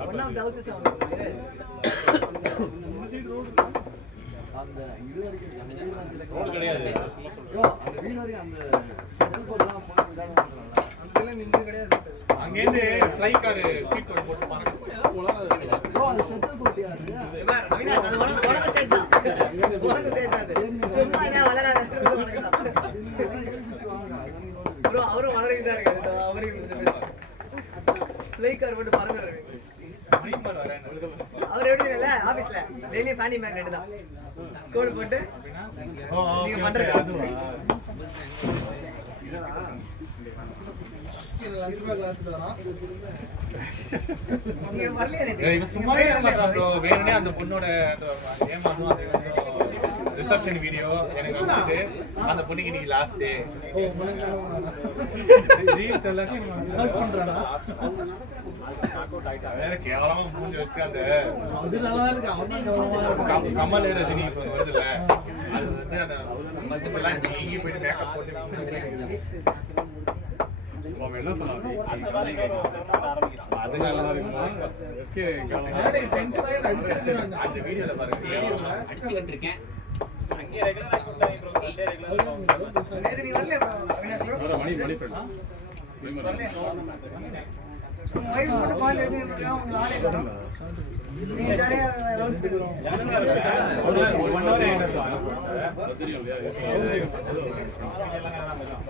ஒன் ஆஃப் தி ஹவுசஸ் அந்த இது வரைக்கும் ரோட் கிடையாது. அந்த வீடு வரைக்கும் அந்த செல்போன்லாம் போனா அதெல்லாம் நின்னு கிடையாது. அங்க இருந்து ஃப்ளை கார் ஃபீட் போட்டு பாருங்க. ப்ரோ அது செட்டல் போட்டியா இருக்கு. பார் அவினா அது உலக சைடு தான். உலக சைடு தான். சும்மா என்ன வளராத. ப்ரோ அவரும் வளரிட்டா இருக்காரு. அவரே ஃப்ளை கார் போட்டு பறந்துறாரு. அவர் எப்படி இல்ல ஆபீஸ்ல டெய்லி ஃபேனி மேக்னெட் தான். கோட் போட்டு நீங்க பண்றது இவன் சும்மாவே வேணுனே அந்த பொண்ணோட ஏமாந்தும் ரிசப்ஷன் வீடியோ எனக்கு அனுப்பிச்சிட்டு அந்த பொண்ணுக்கு இன்னைக்கு லாஸ்ட் டே ரீல்ஸ் எல்லாத்தையும் நோட் பண்றானா வேற கேவலமா மூஞ்சி வச்சு அந்த அது நல்லா இருக்கு கமல் ரஜினி இப்ப வருதுல அது வந்து அந்த ஃபர்ஸ்ட் எல்லாம் நீங்க போய் மேக்கப் போட்டு என்ன சொன்னாங்க அது நல்லா இருக்கும் எஸ்கே டென்ஷன் ஆயி அந்த வீடியோல பாருங்க அடிச்சிட்டு இருக்கேன் அங்க ரெகுலரா கூட்டாங்க ப்ரோ சண்டே ரெகுலரா நேத்து நீ வரல ப்ரோ மணி ஃப்ரெண்ட் மைல் போட்டு பாத்து எடுத்து அவங்க ஆளே வரும் நீ ஜாலியா ரவுண்ட்ஸ் போடுறோம் ஒரு 1 hour என்ன சொல்றாங்க தெரியும் இல்லையா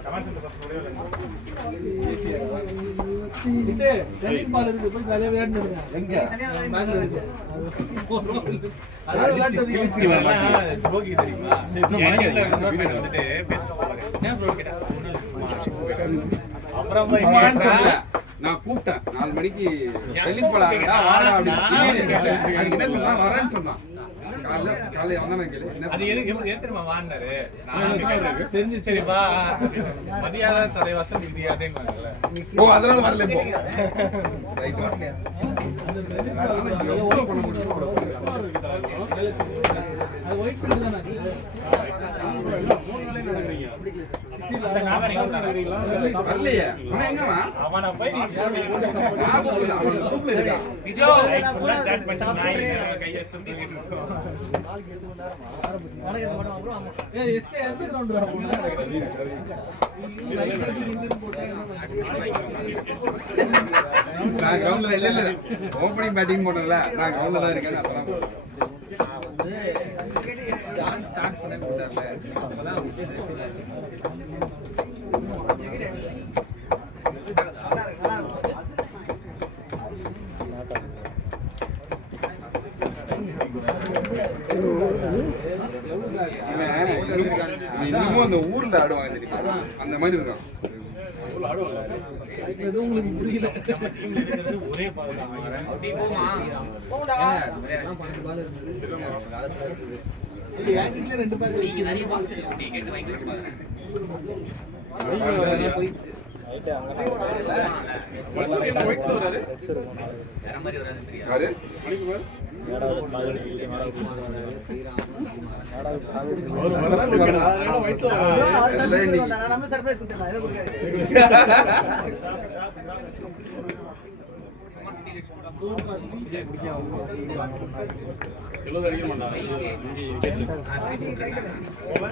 கமெண்ட் இது டென்னிஸ் பால் இருக்கு போய் ஜாலியா விளையாடுங்க எங்க மேல இருக்கு அதான் விளையாடுறது போகி தெரியுமா இன்னொரு பேர் வந்துட்டு ஃபேஸ் பாருங்க என்ன ப்ரோ கேட்டா அப்புறம் போய் நான் கூப்பிட்டேன் 4 மணிக்கு டென்னிஸ் பால் ஆடுடா அதுக்கு என்ன சொன்னா வரேன்னு சொன்னான் காலையில வந்தானே கேளு அது எதுக்கு ஏத்துறமா வாண்டாரு நான் செஞ்சு சரி வா மதியாத தலைவாசம் இது அதேங்கல ஓ அதனால வரல போ ரைட் ஓல பண்ண முடியும் அது வெயிட் பண்ணுதானே வரலையே அவன் எங்கமா அவன போய் விஜோ சாட் பண்ணி நான் கையை சுத்திட்டு ஏய் எஸ்கே எந்த ரவுண்ட் வர நான் கிரவுண்ட்ல இல்ல ஓபனிங் பேட்டிங் போட்டல நான் கிரவுண்ட்ல தான் இருக்கேன் அப்பதான் டான்ஸ் ஸ்டார்ட் பண்ண கூடாதுல அப்பதான் இன்னமும் அந்த ஊர்ல ஆடுவாங்க தெரியுமா அந்த மாதிரி இருக்கான் எதுவும் உங்களுக்கு புரியல ஒரே பால் அப்படியே போமா போடா எல்லாம் 12 பால் இருந்துது இது ஆங்கிள்ல 2 பால் நீங்க நிறைய பாக்ஸ் டிக்கெட் வாங்கிட்டு பாருங்க போய் ரைட் அங்க ஒயிட் வராது வேற மாதிரி வராது தெரியாது யாரு நம்ம சர்ப்ரைஸ் கொடுத்தேன் இத கொடுக்காத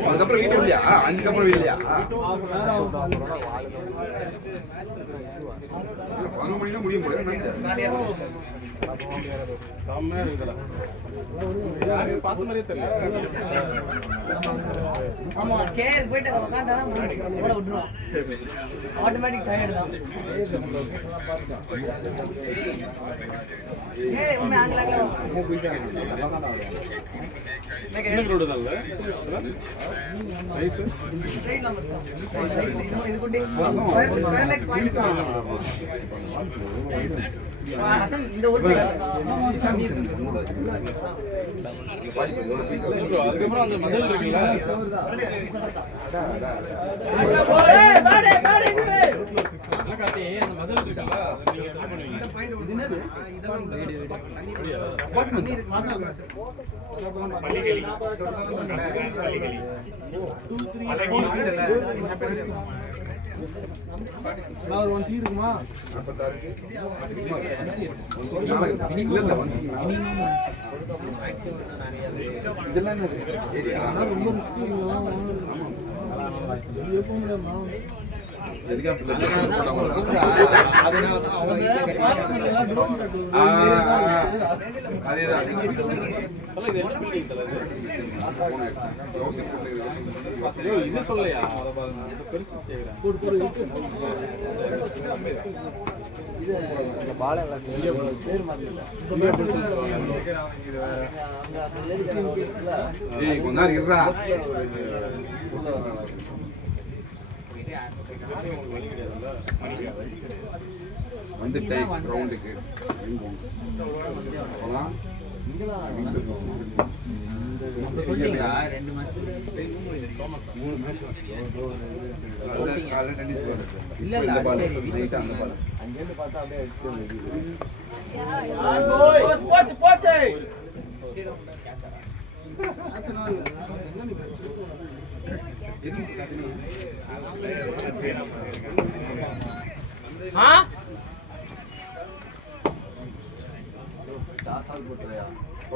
அதுக்கப்புறம் வீட்டு இல்லையா 5 அப்புறம் இல்லையா 11 மணி தான் முடியும் போல செம்மையா இருக்குடா பார்த்த மாதிரியே தெரியல ஆமா கேஎல் போயிட்டு உட்கார்ந்தானா ஓட விட்டுறோம் ஆட்டோமேட்டிக் டயர்ட் தான் ஏய் உன்னை ஆங்கலாங்க சின்ன ரோடு தான் இல்ல நைஸ் ட்ரெயின் நம்பர் சார் இது கொண்டே ஸ்கொயர் லைக் பாயிண்ட் ஹசன் இந்த ஒரு அதுக்கப்புறம் அந்த மதல் இருக்குல்ல காட்டி அந்த மதல் இருக்குல்ல பள்ளிகளி நான் ஒரு 1 சீ இருக்குமா இதெல்லாம் ரொம்ப முக்கியம் இது சொல்லையா பெருசு வந்துட்டேன் கிரவுண்டுக்கு போகலாம்.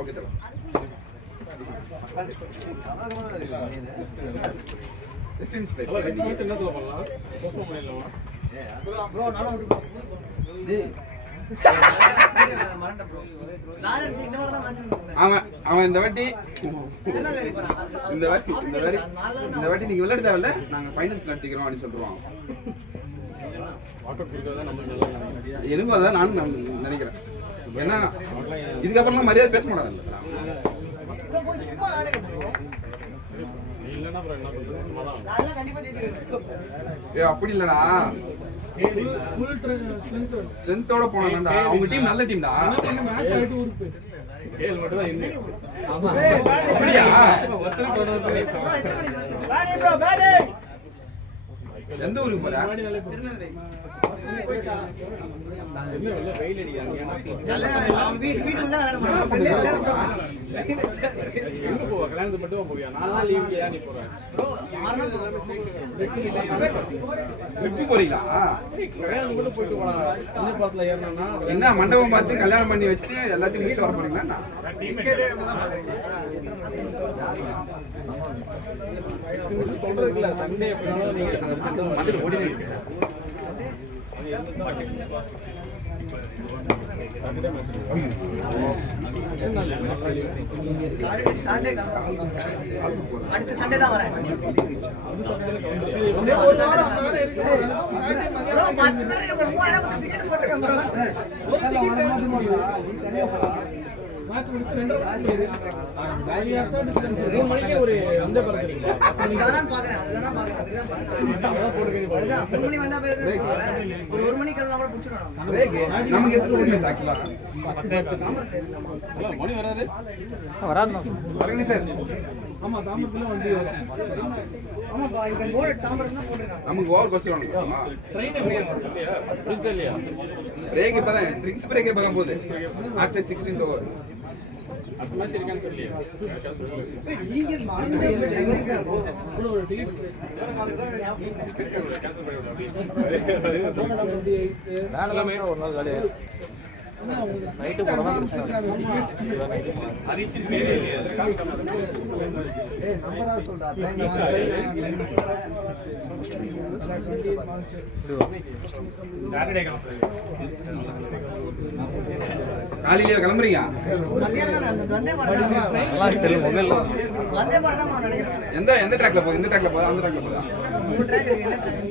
ஓகே தல டிஸ்டன்ஸ் பிளே என்னத்துல பண்ணலாம் போஸ்ட் பண்ணிடலாமா ப்ரோ நானும் அவன் இந்த வாட்டி நீங்க விளையாட தேவையில்ல, நாங்க ஃபைனல்ஸ் நடத்திக்கிறோம் அப்படின்னு சொல்லுவான். எனக்கும் அதான் நானும் நினைக்கிறேன். ஏன்னா இதுக்கப்புறம் மரியாதை பேச மாட்டாங்க. அப்படி இல்லடா, ஸ்ட்ரென்த்தோட போனாங்கடா. அவங்க டீம் நல்ல டீம்டா. அப்படியா? எந்த ஊருக்கு போற? போறீங்களா? என்ன மண்டபம் பார்த்து கல்யாணம் பண்ணி வச்சுட்டு எல்லாத்தையும் முடிச்சு வர போறீங்களா? சொல்றதுக்குல சண்டே மண்டல ஓடி அடுத்த சண்டே தான் வரேன். ஒரு அந்த பறக்கிறீங்களா? அதுதான் பாக்குறேன், அதுதான் பாக்குறேன். அதுதான் 3 மணி வந்தா பேரு ஒரு 1 மணிக்கு எல்லாம் கூட புடிச்சிடணும். நமக்கு எத்தனை மணி ஆக்சுவலா? மணி வராது வரங்க சார். ஆமா, தாமரத்துல வண்டி வரும். ஆமாப்பா, இங்க போர்டு தாம்பரம் தான் போட்டுருக்காங்க. நமக்கு ஓவர் பஸ் வாங்க. ட்ரெயின் இல்லையா? பிரேக் இப்பதான், ட்ரிங்க்ஸ் பிரேக் இப்பதான் போகுது. After 16th over. அப்ப மேட்ச் இருக்கான்னு தெரியல. ஈகிள் மார்னிங் எந்த டைம் இருக்கு? ஒரு டிக்கெட் கேன்சல் பண்ணி விடு. ஒரு நாள் காலியா நைட்டு போறதா பிரச்சனை. ஹரிஷ் பேரே இல்லையா? ஏய் நம்பரா சொல்டா. Saturday conference. காலையில கிளம்புறீங்க? மத்தியானம் அந்த வந்தே பாரதம் நல்லா செல் மொபைல்ல வந்தே பாரதம் நான் நினைக்கிறேன். எந்த ட்ராக்ல போகுது? இந்த ட்ராக்ல போகுது, அந்த ட்ராக்ல போகுதா? 3 ட்ராக் இருக்கு. என்ன ட்ராக்?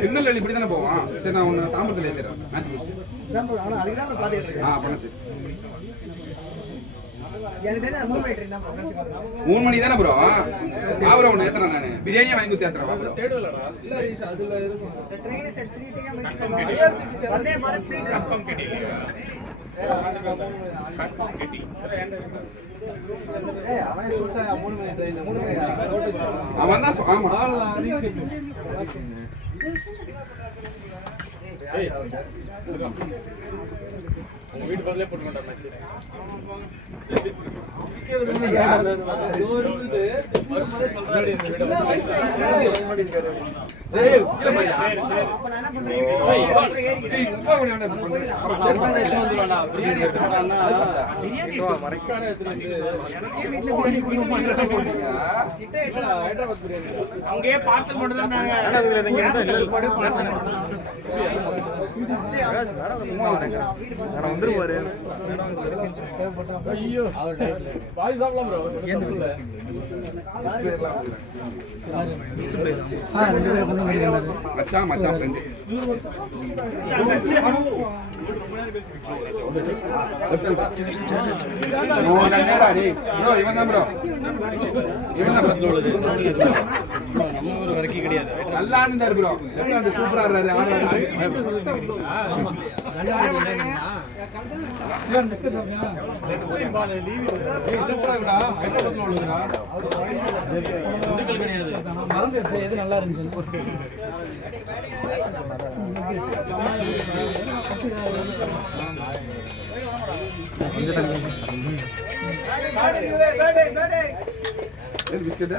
திருநெல்வேலி இப்படி தானே போவான். சரி, நான் உன்னை தாம்பரத்தில் ஏற்றிடுறேன். மேட்ச் முடிச்சு. ஆனா அதுக்கு தான் பாத்துட்டு இருக்கேன். பண்ண சரி. எனக்கு தெரிஞ்ச 3 மணி ட்ரெயின் தான் போறேன். 3 மணி தானே ப்ரோ? சாப்பிட ஒன்று ஏற்றுறேன். நான் பிரியாணியே வாங்கி கொடுத்து ஏற்றுறேன் ப்ரோ. தேடுவலடா. இல்ல ஹரிஷ் அதுல இருக்கும். The train is at 3 p.m. Vande Bharat seat confirm கேட்டியா? கன்ஃபார்ம் கேட்டி. ஏய் அவனே சொல்லிட்டான் 3 மணி ட்ரெயின் 3 மணி அவன் தான் ஆமா. உங்க வீட்டு பக்கத்துல போட்டு மாட்டா மேட்ச். ஏய் கீழ போய். அப்ப நான் என்ன பண்றேன்? அங்கேயே பார்சல் மட்டும் தான் இல்ல வந்துருவாரு. ஐயோ பாதி சாப்பிடலாம் ப்ரோ. மச்சான் மச்சான் ஃப்ரெண்ட் இவன் தான் ப்ரோ நம்ம ஒரு வரைக்கும் கிடையாது. நல்லா இருந்தாரு ப்ரோ. சூப்பரா இருந்தாரு. எது நல்லா இருந்துச்சு பிஸ்கெட்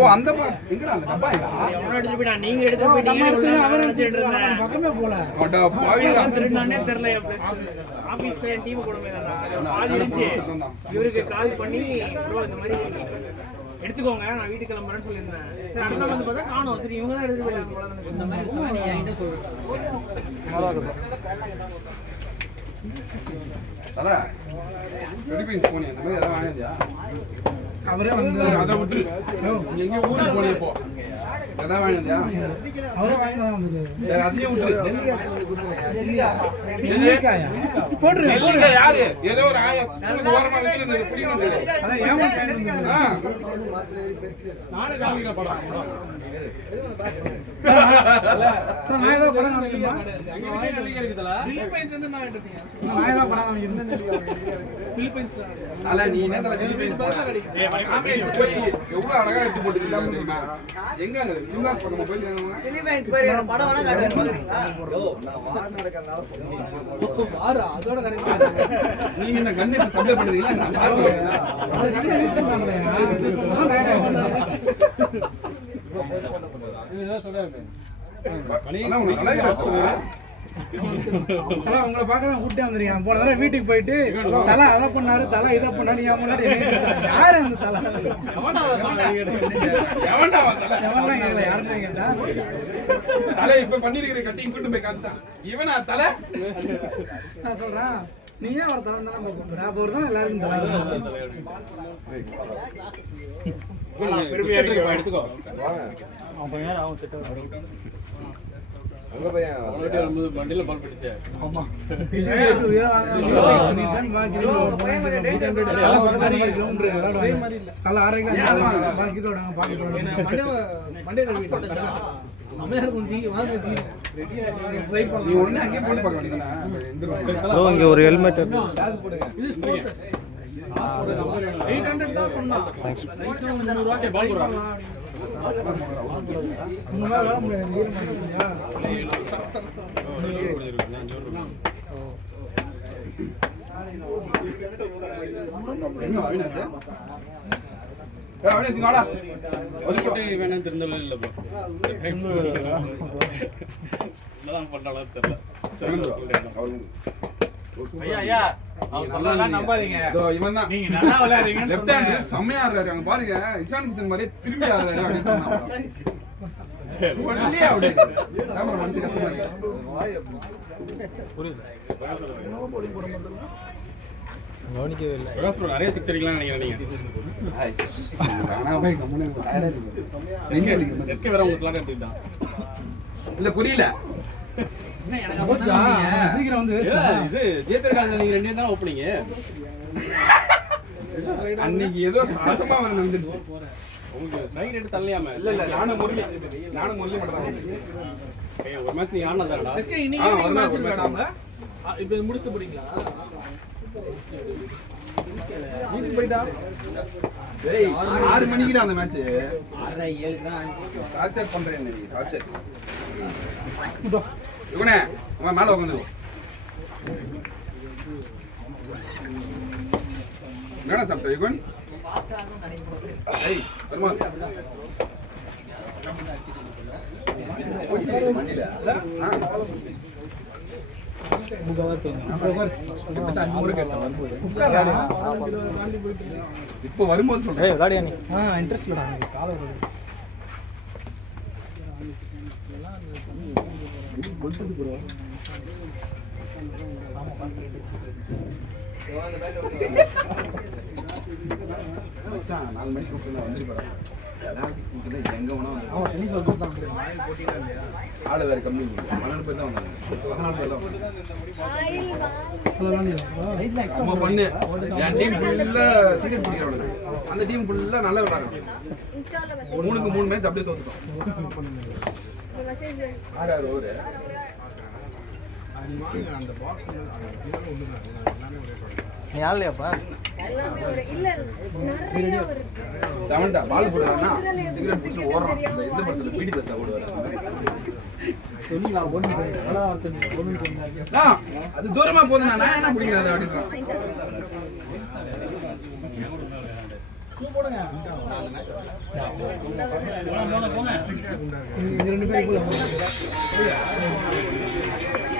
ஓ அந்த எங்கடா அந்த டப்பா நீங்க எடுத்து போய் நீங்க எடுத்து அவர் எடுத்துட்டு இருந்தாங்க. பக்கமே போல அட பாவிடா. திருநானே தெரியல. ஆபீஸ்ல என் டீம் கூட பாதி இருந்துச்சு. இவருக்கு கால் பண்ணி ப்ரோ இந்த மாதிரி எடுத்துக்கோங்க நான் வீட்டுக்கு கிளம்புறேன்னு சொல்லியிருந்தேன். சரி அடுத்த நாள் வந்து பார்த்தா காணோம். சரி இவங்க தான் எடுத்துட்டு போயிருக்காங்க. இந்த மாதிரி நீ என்கிட்ட சொல்லு. தல பிலிப்பைன்ஸ் போனே அந்த மாதிரி ஏதாவது வாங்கியா? அவரே வந்து அதை விட்டு எங்க ஊருக்கு போனே இப்போ ஏதாவது வாங்கியா? அவரே வாங்கி தான் வந்து வேற அதையும் விட்டு போட்டுருங்க. யாரு ஏதோ ஒரு ஆயா ஓரமா வச்சிருந்து புடிங்க. அதான் ஏமா நானே காமிக்கிறேன் படம். நான் ஏதோ படம் காமிக்கணுமா? பிலிப்பைன்ஸ் வந்து நான் எடுத்தேன். நான் ஏதோ படம் காமிக்கிறேன். பிலிப்பைன்ஸ் அல்ல நீ என்னடா பிலிப்பைன்ஸ் போய் எவ்வளவு அழகா எடுத்து போட்டுருக்கீங்க. எங்க அங்க சிம்லா பக்கம் போய் பிலிப்பைன்ஸ் போய் படம் வேணா காட்டுறேன் பாக்குறீங்களா? வாரா அதோட கரெக்ட். நீங்க இந்த கண்ணு சப்ளை பண்ணுவீங்களா? நான் உங்களை பார்க்க தான் கூட்டே வந்திருக்கேன். போன தடவை வீட்டுக்கு போயிட்டு தலை அதை பண்ணாரு தலை இதை பண்ணாரு. நீ முன்னாடி யாரு அந்த தலை எவன்லாம் கேட்கல. யாருமே கேட்டா தலை இப்ப பண்ணிருக்கிற கட்டிங் கூட்டு போய் காமிச்சான். இவனா தலை நான் சொல்றேன் நீ ஏன் ஒரு தலை தானே கூப்பிடுற. அப்போ ஒரு தான் எல்லாருக்கும் தலை எடுத்துக்கோ. வண்டியில பால் பிடிச்ச நீ ஒண்ணு அங்கேயே போட்டு பார்க்க வேண்டியதானே. ப்ரோ இங்க ஒரு ஹெல்மெட் வேணும் திருந்தல இல்ல பண்ணாலும் தெரியல. ஐயா நம்பாதீங்க. இவன் தான் நீங்க நல்லா விளையாடுறீங்க. லெஃப்ட் ஹேண்ட் செம்மையா ஆடுறாரு. அங்க பாருங்க இன்சான் கிஷன் மாதிரி திரும்பி ஆடுறாரு அப்படின்னு சொன்னாங்க. ஒல்லியா அப்படியே கேமரா மனசு கஷ்டமா இருக்கு. கவனிக்கவே இல்லை. பிரகாஷ் ப்ரோ நிறைய சிக்ஸ் அடிக்கலாம் நினைக்கிறேன் நீங்க. ஆனா போய் கம்முனு நீங்க எஸ்கே வேற உங்க ஸ்லாட் எடுத்துட்டான். இல்ல புரியல. சீக்கிரம் வந்து இது ஜேத்தர் கால்ல நீங்க ரெண்டு தான் ஓப்பனிங். அன்னைக்கு ஏதோ சாசமா வர நடந்துச்சு. உங்களுக்கு ஸ்ட்ரைக் எடுத்து தள்ளியாம. இல்ல இல்ல நானும் முரளி மட்டும் தான். ஏய் ஒரு மேட்ச் நீ ஆனதா தான்டா. எஸ்கே இன்னைக்கு மேட்ச் விளையாடாம இப்போ முடிச்சு போறீங்களா? வீட்டுக்கு போயிட்டா டேய் 6 மணிக்குடா அந்த மேட்ச். 6:07 தான் டார்ச்சர் பண்றேன் நீ டார்ச்சர். இவனே அவன் மேல உட்காந்து என்னடா சாப்பிட்ட இவன்? ஏய் சர்மா இப்போ வரும்போது சொல்றேன். விளையாடியா நீ? இன்ட்ரெஸ்ட் இல்லை காலை மச்சான் 4 மணிக்கு கூப்பிட்டு வந்துருப்பா எங்க வேணா ஆளு வேற கம்மி 12 பேர் தான் வந்தாங்க 14 பேர் தான் நம்ம பண்ணு என் டீம் ஃபுல்லா சீக்கிரம் பிடிக்கிறவங்க அந்த டீம் ஃபுல்லா நல்லா விளையாடுறாங்க இன்ஸ்டால 3க்கு 3 மேட்ச் அப்படியே தோத்துட்டோம் மெசேஜ் 6 ஓவர் நீ ஆடலையாப்பா? எல்லாமே ஒரு இல்ல நிறைய ஒரு செவன்டா பால் போடுறானா சிகரெட் பிடிச்சு ஓடுறான் இந்த எந்த படத்துல பீடி தத்தா ஓடுவாரு அது தூரமா போகுது நான் என்ன பிடிக்கிறேன் அதை அப்படின்றான்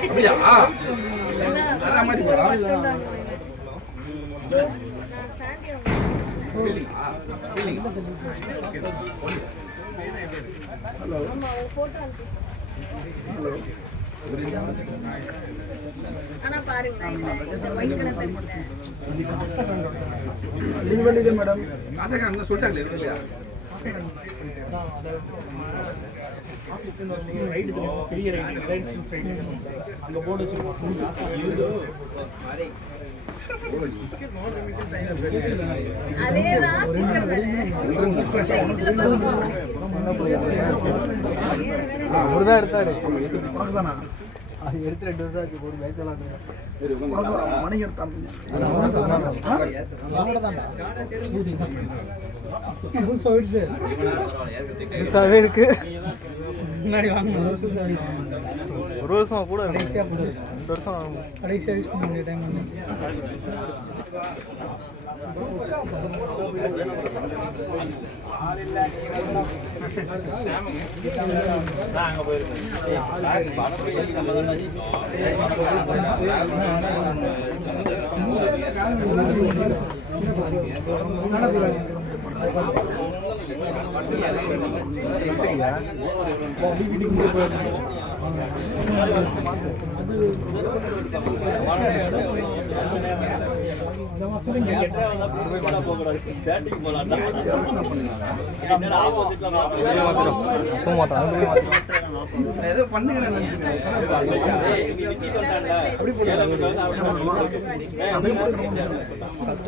அப்படியா வேற மாதிரி போறா நான் சாண்டியா ஃபீலிங் ஆமா ஒரு போட்டோ அனுப்பி ஆனா பாருங்க இந்த ஒயிட் கலர் தெரியல மேடம் காசக்காரன் சொல்லிட்டாங்களே இல்லையா பெரிய ரைட் அங்க போர்டு வச்சிருக்கோம் அதேதான் ஸ்டிக்கர் அவர் தான் எடுத்தாரு. அது எடுத்து 2 வருஷம் ஆச்சு. ஒரு மேட்ச் விளாடுறேன். மணி எடுத்தான் புதுசாகவே இருக்கு. முன்னாடி வாங்கணும் ஒரு வருஷமா கூட கடைசியாக 2 வருஷம் ஆகும். கடைசியாக யூஸ் பண்ண வேண்டிய டைம் வந்துச்சு. அங்கே ஏதோ பண்ணுகிறேன்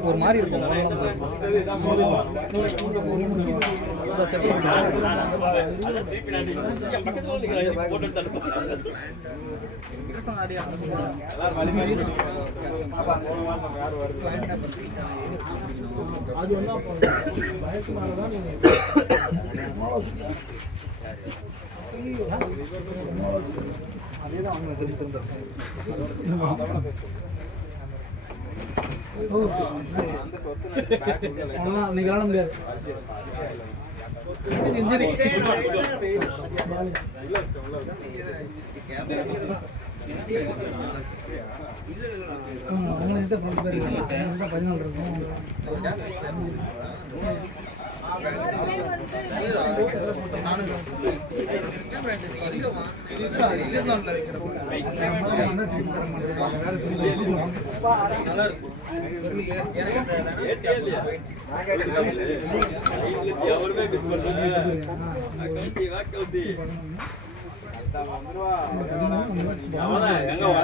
ஒரு மாதிரி இருக்கும். அது வந்து பயசுமானதான் அதேதான் அவங்க திரும்ப இன்னைக்கு விளாட முடியாது. அவங்க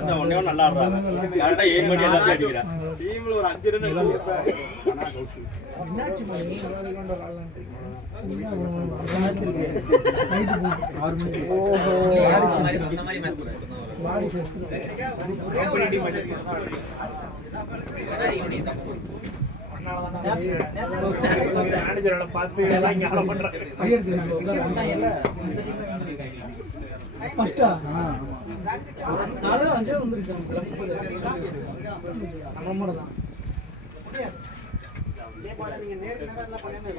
14 இருக்கும். நல்லா ஆடுறாங்க. 7 மணி எல்லாத்தையும் அடிக்கிறேன். டீம்ல ஒரு 5 ரன் மேனேஜரோட பார்த்து எல்லாம் இங்க ஆட பண்றேன். ஃபர்ஸ்டா 4 5 வந்துருச்சு. நம்ம தான் நீங்க நேருக்கு நேரா எல்லாம் பண்ணிட்டு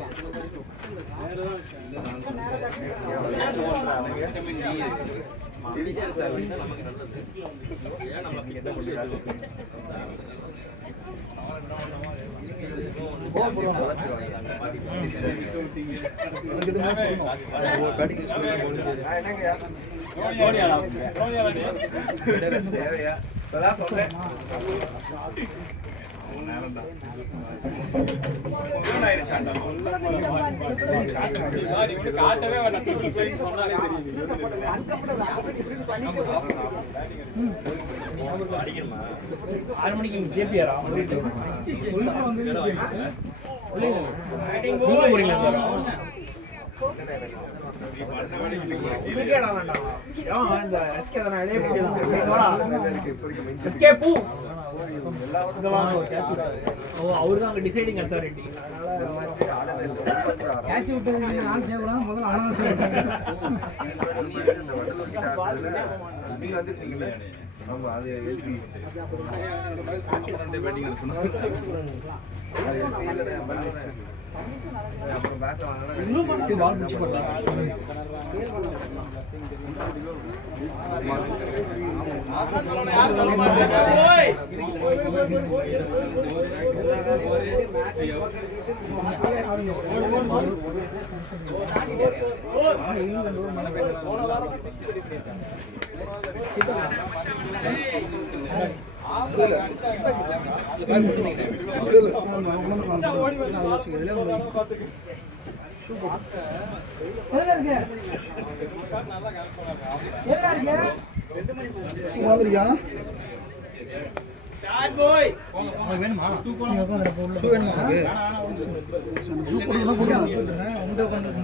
காட்டவே ஆறு மணிக்கு ஜேபிஆர் அவருதான் அங்க டிசைடிங் அத்தாரிட்டி. கேட்ச் விட்டது நான் செய்யக்கூடாது முதல்ல ஆனால் செய்யணும்.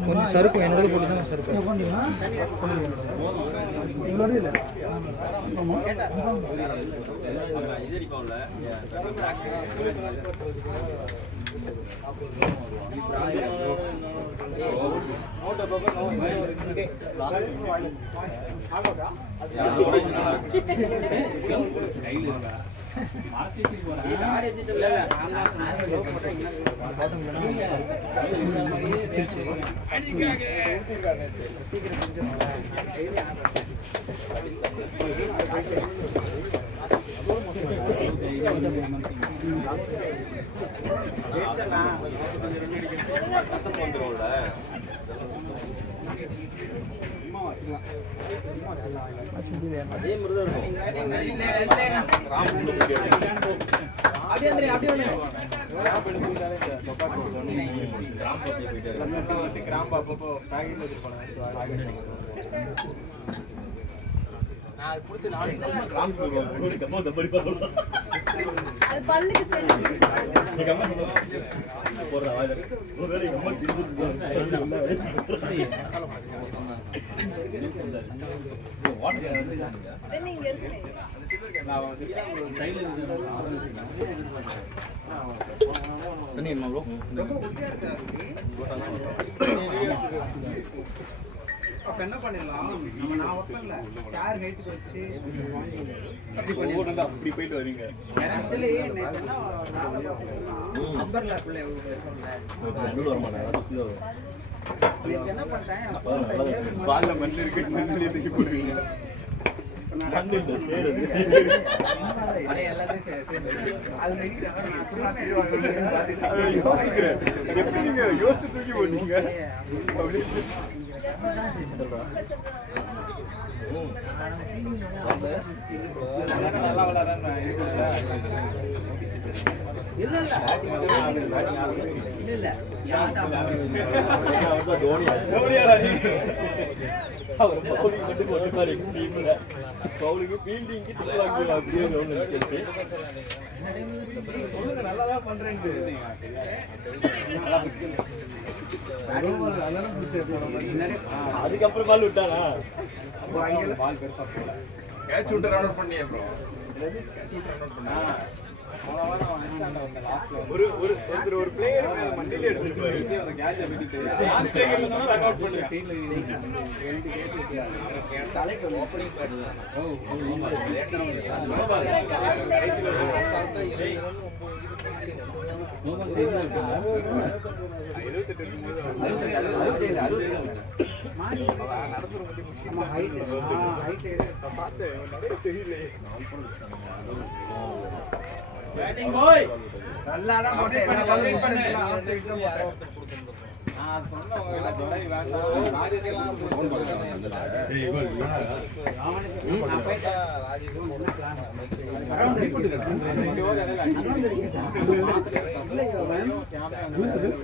கொஞ்சம் சருக்கும் என்னோட போட்டு தான் சருக்கும் அது பல்லுக்கு நீங்க அப்ப என்ன பண்ணிடலாம் நம்ம நான் ஒப்பன்ல சேர் ஹைட்டுக்கு வச்சு அப்படி போயிட்டு வரீங்க. ஆக்சுவலி நம்பர்லக்குள்ள என்ன பண்றேன் பால்ல மண்ணு இருக்கு, மண்ணு தூக்கி போடுவீங்க. யோசிக்கிறேன் எப்படி நீங்க யோசிச்சு தூக்கி போட்டீங்க நல்லாதான் பண்றேன். அதுக்கப்புறம் பால் விட்டானா கேட்ச் விட்டு ரன் அவுட் பண்ணியே ப்ரோ. ஒரு பிளேயர் மண்டியில அடிச்சிருப்பாரு, அந்த கேட்ச் அடிச்சிட்டு லாஸ்ட் டேக்ல தான் ரன் அவுட் பண்ணி தலைக்கு ஓபனிங் பண்ணல. ஓ லேட்டா நல்லா தான் போட்டேன் எல்லா பாலும் போட்டேன்.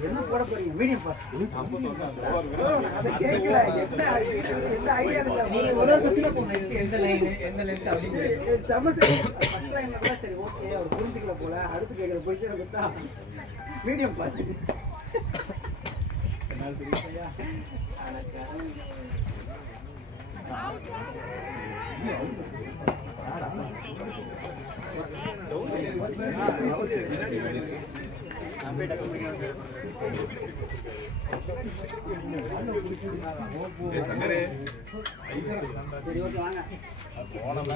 என்ன போட போறீங்க மீடியம் பாஸ் அதை கேட்கல எந்த ஐடியா நீ ஒரு கொஸ்டின் போங்க எந்த லைன் எந்த லென்த் அப்படின்னு ஃபர்ஸ்ட் லைன்ல கூட சரி ஓகே அவர் புரிஞ்சுக்கல போல அடுத்து கேட்கற பொசிஷனை கொடுத்தா மீடியம் பாஸ் சரி ஓகே வாங்க போகாதே